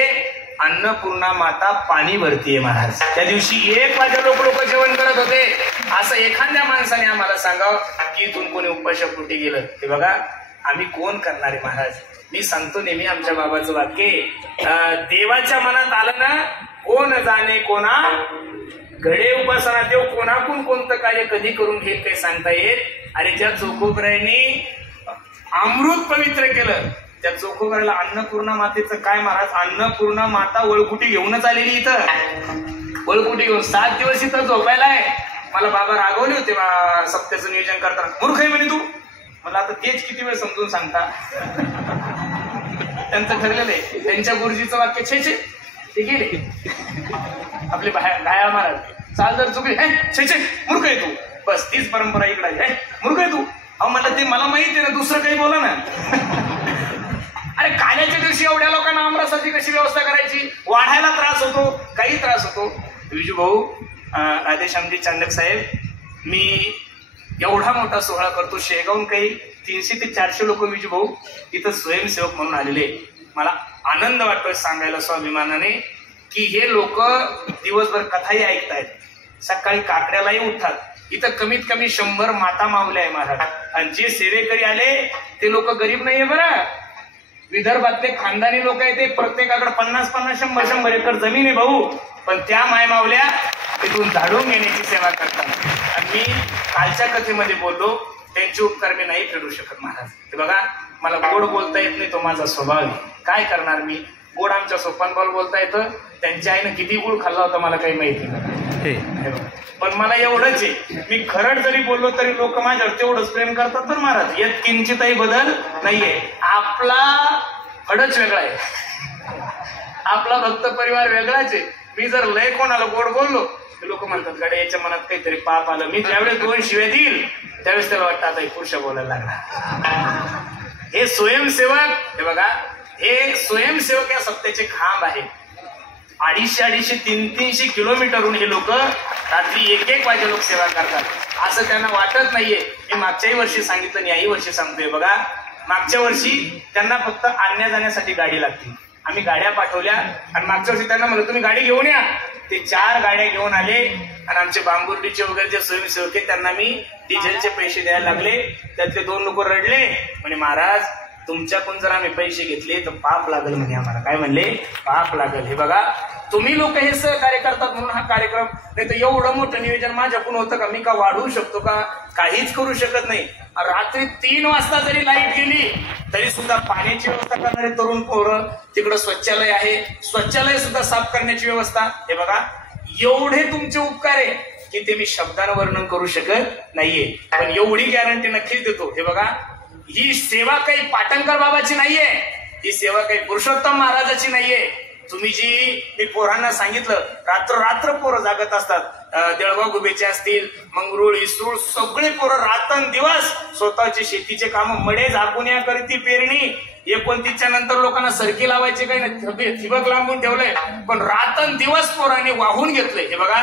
अन्नपूर्णा माता पाणी भरतीये महाराज. त्या दिवशी 1 वाजे लोक जेवण करत होते. असं एखाद्या माणसाने आम्हाला सांगावं की इथून कोणी उपाशापोटी गेलं. ते बघा, आम्ही कोण करणारे महाराज. मी सांगतो नेहमी आमच्या बाबाचं वाक्य, देवाच्या मनात आलं ना, कोण जाणे कोणा घडे उपासना, देव कोणाकून कोणतं कार्य कधी करून घेईल काही सांगता येत. अरे ज्या चोखोबरायांनी अमृत पवित्र केलं, त्या चोखोबराला अन्नपूर्णा मातेचं काय महाराज. अन्नपूर्णा माता वळकुटी घेऊनच आलेली इथं, वळकुटी घेऊन 7 दिवस इथं झोपायला आहे. मला बाबा रागवले होते सप्त्याचं नियोजन करताना. मूर्ख आहे म्हणे तू. मला आता तेच किती वेळ समजून सांगता. त्यांचं ठरलेलं आहे, त्यांच्या गुरुजीचं वाक्य छे छे ते गेले आपले गाया महाराज. चाल जर चुकली, छे छे मूर्ख आहे तू. बस तीच परंपरा इकडे आहे, मूर्ख आहे तू. अहो म्हणलं ते मला माहिती आहे ना, दुसरं काही बोला ना. अरे काल्याच्या दिवशी एवढ्या लोकांना आमरसाची कशी व्यवस्था करायची, वाढायला त्रास होतो, काही त्रास होतो. विजू भाऊ, राधेश्यामजी चांदक साहेब, मी एवढा मोठा सोहळा करतो, शेगावून काही 300 ते 400 लोक विजू भाऊ इथं स्वयंसेवक म्हणून आलेले. मला आनंद वाटतोय सांगायला स्वाभिमानाने की हे लोक दिवसभर कथाही ऐकतायत, सकाळी काकड्यालाही उठतात. इथं कमीत कमी 100 माता मावल्या आहे महाराज. आणि जे सेवेकरी आले ते लोक गरीब नाहीये बरं. विदर्भातले खानदानी लोक आहे, ते प्रत्येकाकडे 50-50, 100-100 एकर जमीन आहे भाऊ. पण त्या माय मावल्या तिथून झाडून घेण्याची सेवा करतात. आणि मी कालच्या कथेमध्ये बोललो, त्यांचे उपकार मी नाही फेडू शकत महाराज. हे बघा, मला गोड बोलता येत नाही, तो माझा स्वभाव आहे. काय करणार मी. गोड आमच्या सोपान बॉल बोलता येतं. त्यांच्या आईनं किती गुळ खाल्ला होता मला काही माहिती नाही. पण मला एवढंच आहे, मी खरड जरी बोललो तरी लोक माझ्यावर तेवढंच प्रेम करतात तर महाराज. यात किंचितही बदल नाहीये. आपला फडच वेगळा आहे, आपला भक्त परिवार वेगळाच आहे. मी जर लय कोणाला गोड बोललो ते लोक म्हणतात गाडी याच्या मनात काहीतरी पाप आलं. मी ज्यावेळेस 2 शिव्या देईल त्यावेळेस त्याला वाटतं आता पुरुष बोलायला लागला. हे स्वयंसेवक, हे बघा, हे स्वयंसेवक या सत्याचे खांब आहेत. 250-250, 300-300 किलोमीटरहून हे लोक रात्री 1-1 वाजे लोक सेवा करतात. असं त्यांना वाटत नाहीये. मी मागच्याही वर्षी सांगितलं, याही वर्षी सांगतोय. बघा, मागच्या वर्षी त्यांना फक्त आणण्या जाण्यासाठी गाडी लागते. आम्ही गाड्या पाठवल्या आणि मागच्या वर्षी त्यांना म्हणलं तुम्ही गाडी घेऊन या. ते 4 गाड्या घेऊन आले आणि आमचे बांबुर्डीचे वगैरे जे स्वयंसेवक आहेत त्यांना मी डिझेलचे पैसे द्यायला लागले. त्यातले 2 लोक रडले, म्हणे महाराज तुमच्याकडून जर आम्ही पैसे घेतले तर पाप लागेल म्हणे आम्हाला. काय म्हणले? पाप लागेल. हे बघा तुम्ही लोक हे सहकार्य करतात म्हणून हा कार्यक्रम, नाही तर एवढं मोठं नियोजन माझ्याकडून होतं का? मी का वाढवू शकतो का? काहीच करू शकत नाही. रात्री 3 वाजता जरी लाईट गेली तरी सुद्धा पाण्याची व्यवस्था करणारे तरुण पोरं, तिकडं शौचालय आहे, शौचालय सुद्धा साफ करण्याची व्यवस्था. हे बघा एवढे तुमचे उपकार आहे की ते मी शब्दानं वर्णन करू शकत नाहीये, पण एवढी गॅरंटी नक्कीच देतो. हे बघा ही सेवा काही पाटणकर बाबाची नाहीये, ही सेवा काही पुरुषोत्तम महाराजाची नाहीये. तुम्ही जी मी पोरांना सांगितलं, रात्र पोरं जागत असतात. देळगाव गुबेचे असतील, मंगरुळ, इसूळ, सगळे पोरं रात्रंदिवस स्वतःचे शेतीचे काम, मडे झाकून या करती पेरणी. 29च्या नंतर लोकांना सरकी लावायचे काही नाही, ठिबक लांबून ठेवलंय, पण रात्रंदिवस पोरांनी वाहून घेतलंय. हे बघा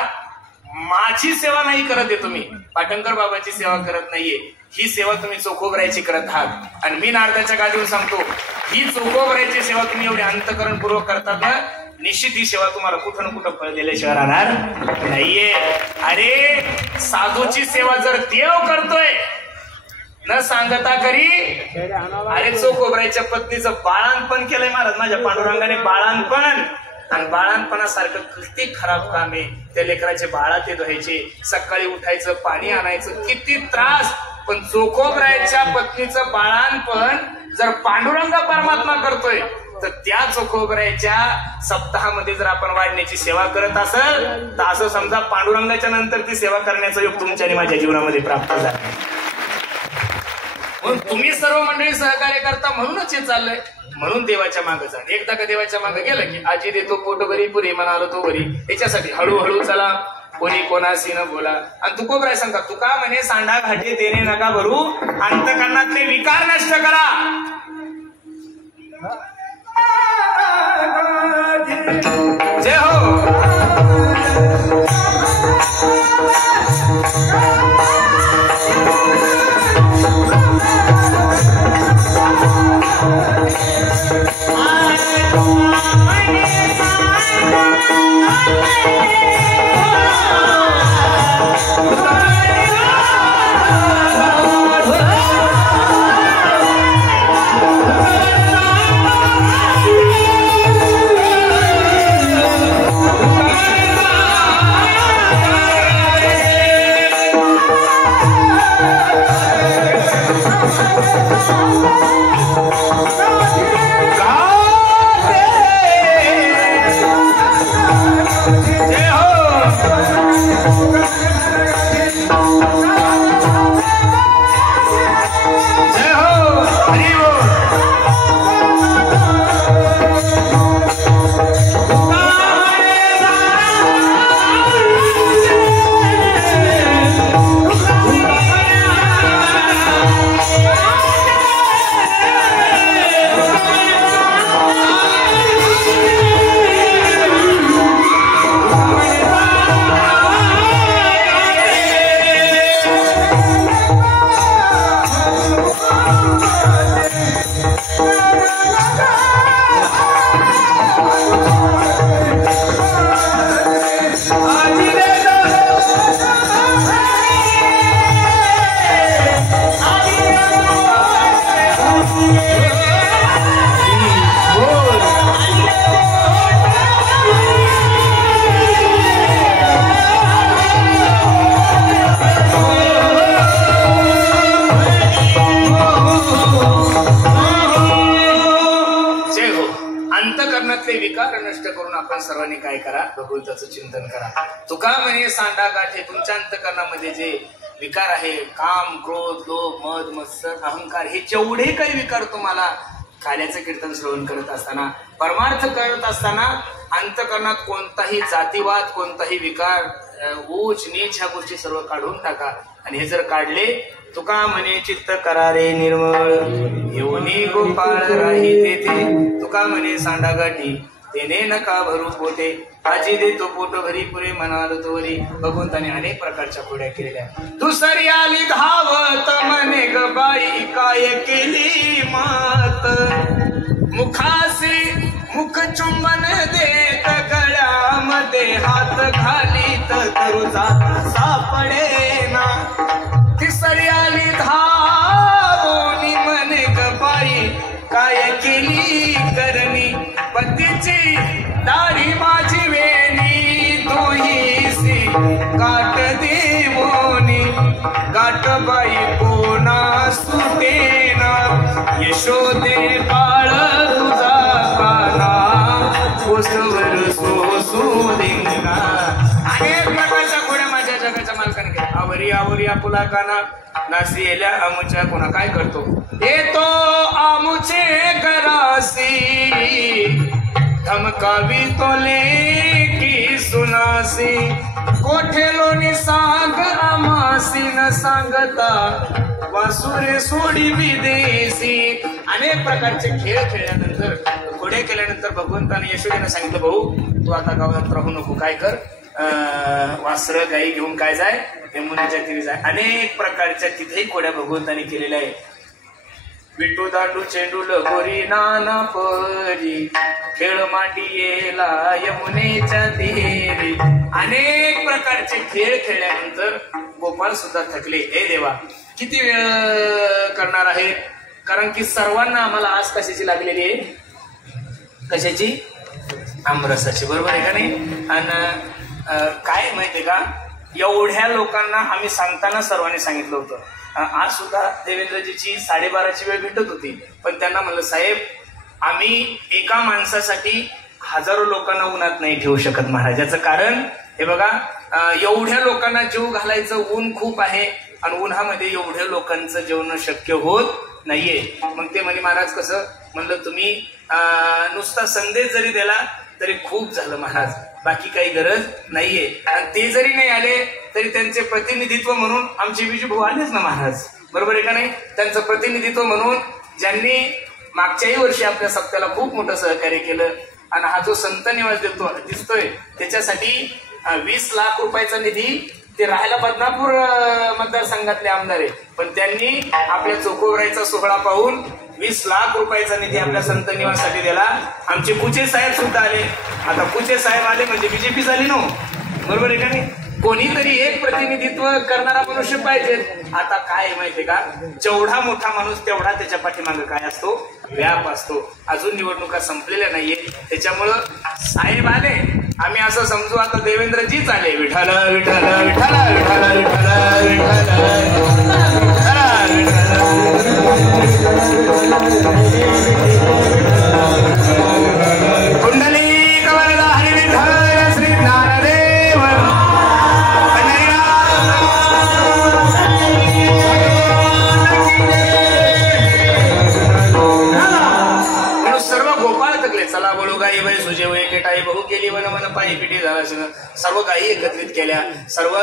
माझी सेवा नाही करत आहे तुम्ही, पाटणकर बाबाची सेवा करत नाहीये. ही सेवा तुम्ही चोखोबरायची करत आहात आणि मी नारदाच्या गादीवर सांगतो ही चोखोबरायची सेवा तुम्ही एवढी अंतकरणपूर्वक करतात ना, निश्चित ही सेवा तुम्हाला कुठं ना कुठं फळ दिल्याशिवाय राहणार नाहीये. अरे साधूची सेवा जर देव करतोय न सांगता करी, अरे चोखोबरायच्या पत्नीचं बाळांपण केलंय महाराज माझ्या पांडुरंगाने. बाळांपण आणि बाळांपणासारखं किती खराब काम आहे. त्या लेकराचे बाळा ते धुवायचे, सकाळी उठायचं, पाणी आणायचं, किती त्रास. पण चोखोबरायच्या पत्नीचं बाळांपण जर पांडुरंग परमात्मा करतोय तर त्या चोखोबरायच्या सप्ताहामध्ये जर आपण वाढण्याची सेवा करत असेल तर असं समजा पांडुरंगाच्या नंतर ती सेवा करण्याचा योग तुमच्या आणि माझ्या जीवनामध्ये प्राप्त झाला. म्हणून तुम्ही सर्व मंडळी सहकार्य करता म्हणूनच हे चाललंय. म्हणून देवाच्या मागे जा. एकदा का देवाच्या मागे गेलं की आजी देतो पोट भरी पुरी म्हणालो तो भरी. याच्यासाठी हळूहळू चला, कोणी कोणाशी न बोला. आणि तुकोबराय सांगा तुका म्हणे सांडा घाटे देणे नका भरू, अंतकरणातले विकार नष्ट करा. जय हो. सर्वांनी काय करा, भगवंताचं चिंतन करा. तुका म्हणे सांडा गाठे, तुमच्या अंतकरणामध्ये जे विकार आहे, काम, क्रोध, लोभ, मद, मत्सर, अहंकार, हे जेवढे काही विकार तुम्हाला काल्याचं कीर्तन श्रवण करत असताना, परमार्थ करत असताना अंतकरणात कोणताही जातीवाद, कोणताही विकार, ऊच नीच, ह्या गोष्टी सर्व काढून टाका. आणि हे जर काढले, तुका म्हणे चित्त करारे निर्मळ, येऊनी गोपाळ राही तेथे. तुका म्हणे सांडा गाठी तेने नका भरू पोटे, आजी देतो पोट भरी पुरे म्हणाल तोरी. भगवंताने अनेक प्रकारच्या खोड्या केलेल्या. दुसरी आली धावत म्हणे ग बाई काय केली मात, मुखासी मुख चुंबन देत गळ्यामध्ये हात घालीत करू जात सापडेना तिसरी आली धावोनी मन गबाई काय केली करणी पतीची दाढी माझी वेणी तोहीसी गाठ देवोनी गाठबाई कोणा सुटेना यशोदे बाळ तुझा काना कोसवर सोसुलिंगा अनेक प्रकारच्या घोड्या माझ्या जगाच्या मालकाने केल्या आवरी आवरी आपुला काना नासी येल्या आमुच्या कोणा काय करतो येतो आमुचे करासी धमकावी तोले की सुनासी कोठेलोनी सांग आमासी न सांगता वासुरे सोडी विदेशी अनेक प्रकारचे खेळ खेळल्यानंतर घोडे केल्यानंतर भगवंताने यशोदेने सांगितलं भाऊ तू आता गावात राहू नको काय कर वासर गाई घेऊन काय जाय यमुनेच्या तीरी जाय अनेक प्रकारच्या तिथेही घोड्या भगवंताने केलेल्या आहे विटू दांडू चेंडू लगोरी नाना परी खेळ मांडियेला यमुनेच्या तीरी अनेक प्रकारचे खेळ खेळल्यानंतर गोपाळ सुद्धा थकले हे देवा किती वेळ करणार आहे कारण की सर्वांना आम्हाला आज कशाची लागलेली आहे कशाची आमरसाची बरोबर आहे का नाही आणि काय माहितीये का एवढ्या लोकांना आम्ही सांगताना सर्वांनी सांगितलं होतं आज सुद्धा देवेंद्रजीची 12:30ची वेळ भेटत होती पण त्यांना म्हणलं साहेब आम्ही एका माणसासाठी हजारो लोकांना उन्हात नाही ठेवू शकत महाराजाचं कारण हे बघा एवढ्या लोकांना जीव घालायचं ऊन खूप आहे आणि उन्हामध्ये एवढ्या लोकांचं जेवण शक्य होत नाहीये मग ते म्हणे महाराज कसं म्हणलं तुम्ही नुसता संदेश जरी दिला तरी खूप झालं महाराज बाकी काही गरज नाहीये आणि ते जरी नाही आले तरी त्यांचे प्रतिनिधित्व म्हणून आमचे विजूभाऊ आलेच ना महाराज बरोबर आहे का नाही त्यांचं प्रतिनिधित्व म्हणून ज्यांनी मागच्याही वर्षी आपल्या सप्त्याला खूप मोठं सहकार्य केलं आणि हा जो संत निवास दिसतोय त्याच्यासाठी 20 लाख रुपयाचा निधी ते राहायला बदनापूर मतदारसंघातले आमदार आहे पण त्यांनी आपल्या चोकोबराईचा सोहळा पाहून 20 लाख रुपयाचा निधी आपल्या संत निवासासाठी दिला आमचे कुचे साहेब सुद्धा आले आता कुचे साहेब आले म्हणजे बीजेपी झाली नो बरोबर आहे का नाही कोणीतरी एक प्रतिनिधित्व करणारा मनुष्य पाहिजे आता काय माहितीये का जेवढा मोठा माणूस तेवढा त्याच्या पाठीमागे काय असतो व्याप असतो अजून निवडणुका संपलेल्या नाहीये त्याच्यामुळं साहेब आले आम्ही असं समजू आता देवेंद्रजीच आले विठाल विठाल विठाल विठाल विठाल कुंडली कवरदा हरी विठ्ठल श्री ज्ञानदेव सर्व गोपाळ थकले चला बोलू गाई बाई सुजे वय केटाई बहु केली वन मन पायी पिटी झाला सर्व गायी एकत्रित केल्या सर्व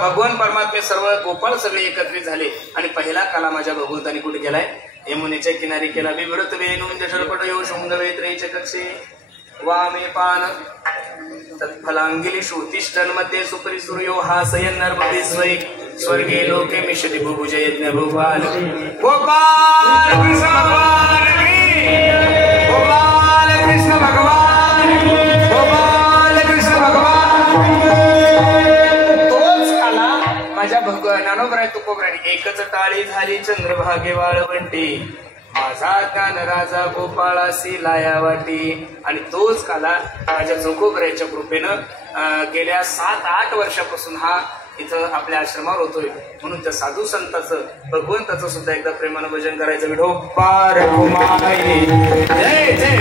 भगवान परमात्मे सर्व गोपाळ सगळे एकत्रित झाले आणि पहिला काला माझ्या भगवंतानी कुठे केलाय यमुनेच्या किनारी केला विभृत वेणून जठरपट येऊ समुद्र वेत्रईच्या कक्षे वामे पान तत्फलांगिली श्रुतिष्ठन मध्ये सुपरी सूर्यो हासयन नर्मदे स्वै स्वर्गे लोके मिशति भुभुज यज्ञ भूपाल गोपाल कृष्ण भगवान गोपाल कृष्ण भगवान गोपाल कृष्ण भगवान तोच काला माझ्या ज्ञानोबराय तुकोबराने एकच टाळी झाली चंद्रभागे वाळवंटी माझा ज्ञान राजा गोपाळासी लाया वाटी आणि तोच काला माझ्या जोकोबरायच्या कृपेनं गेल्या 7-8 वर्षापासून हा इथं आपल्या आश्रमावर होतोय म्हणून त्या साधू संताचं भगवंताचं सुद्धा एकदा प्रेमानं भजन करायचं विठो पार जय जय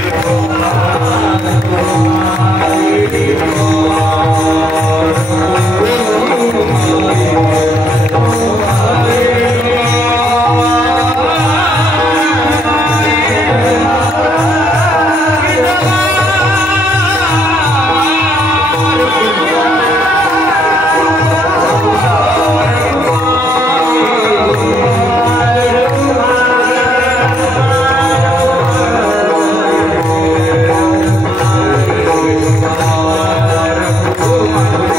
Oh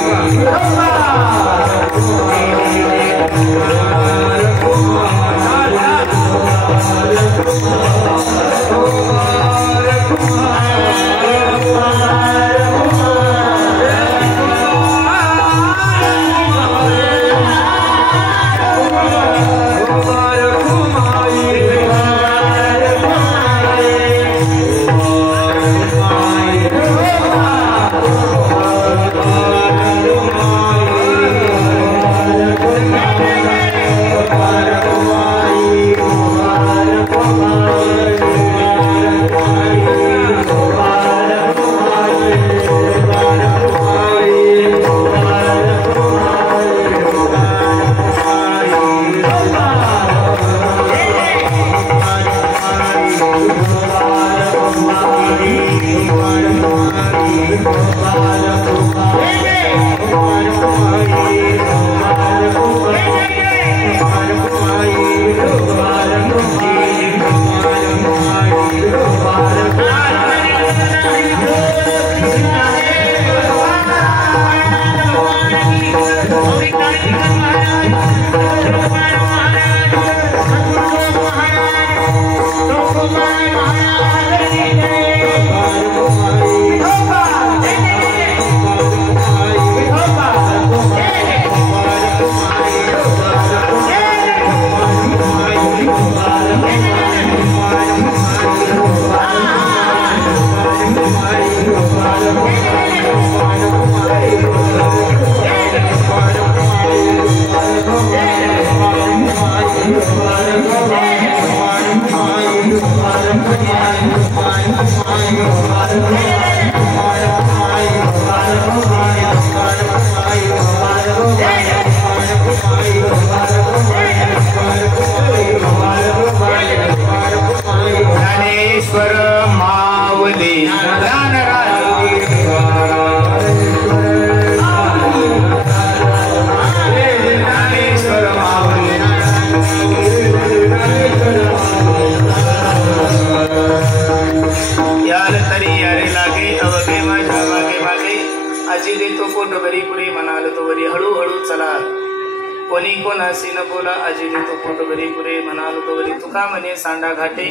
कोणी कोणासी न बोला अजी देतो पोट घरी पुरे म्हणालो तो घरी तुका म्हणे सांडा घाटे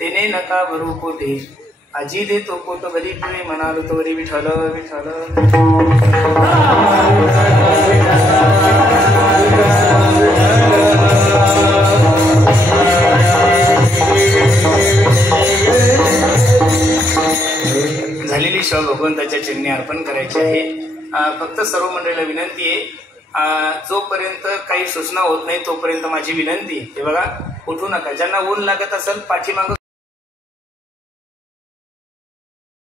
तेने नका भरू पोटे अजी देतो पोट घरी पुरे म्हणालो तो घरी विठ्ठल विठ्ठल. झालेली शिव भगवंताच्या चरणी अर्पण करायची आहे. फक्त सर्व मंडळीला विनंती आहे, जोपर्यंत काही सूचना होत नाही तोपर्यंत माझी विनंती आहे. हे बघा, उठू नका. ज्यांना ऊन लागत असेल पाठीमागं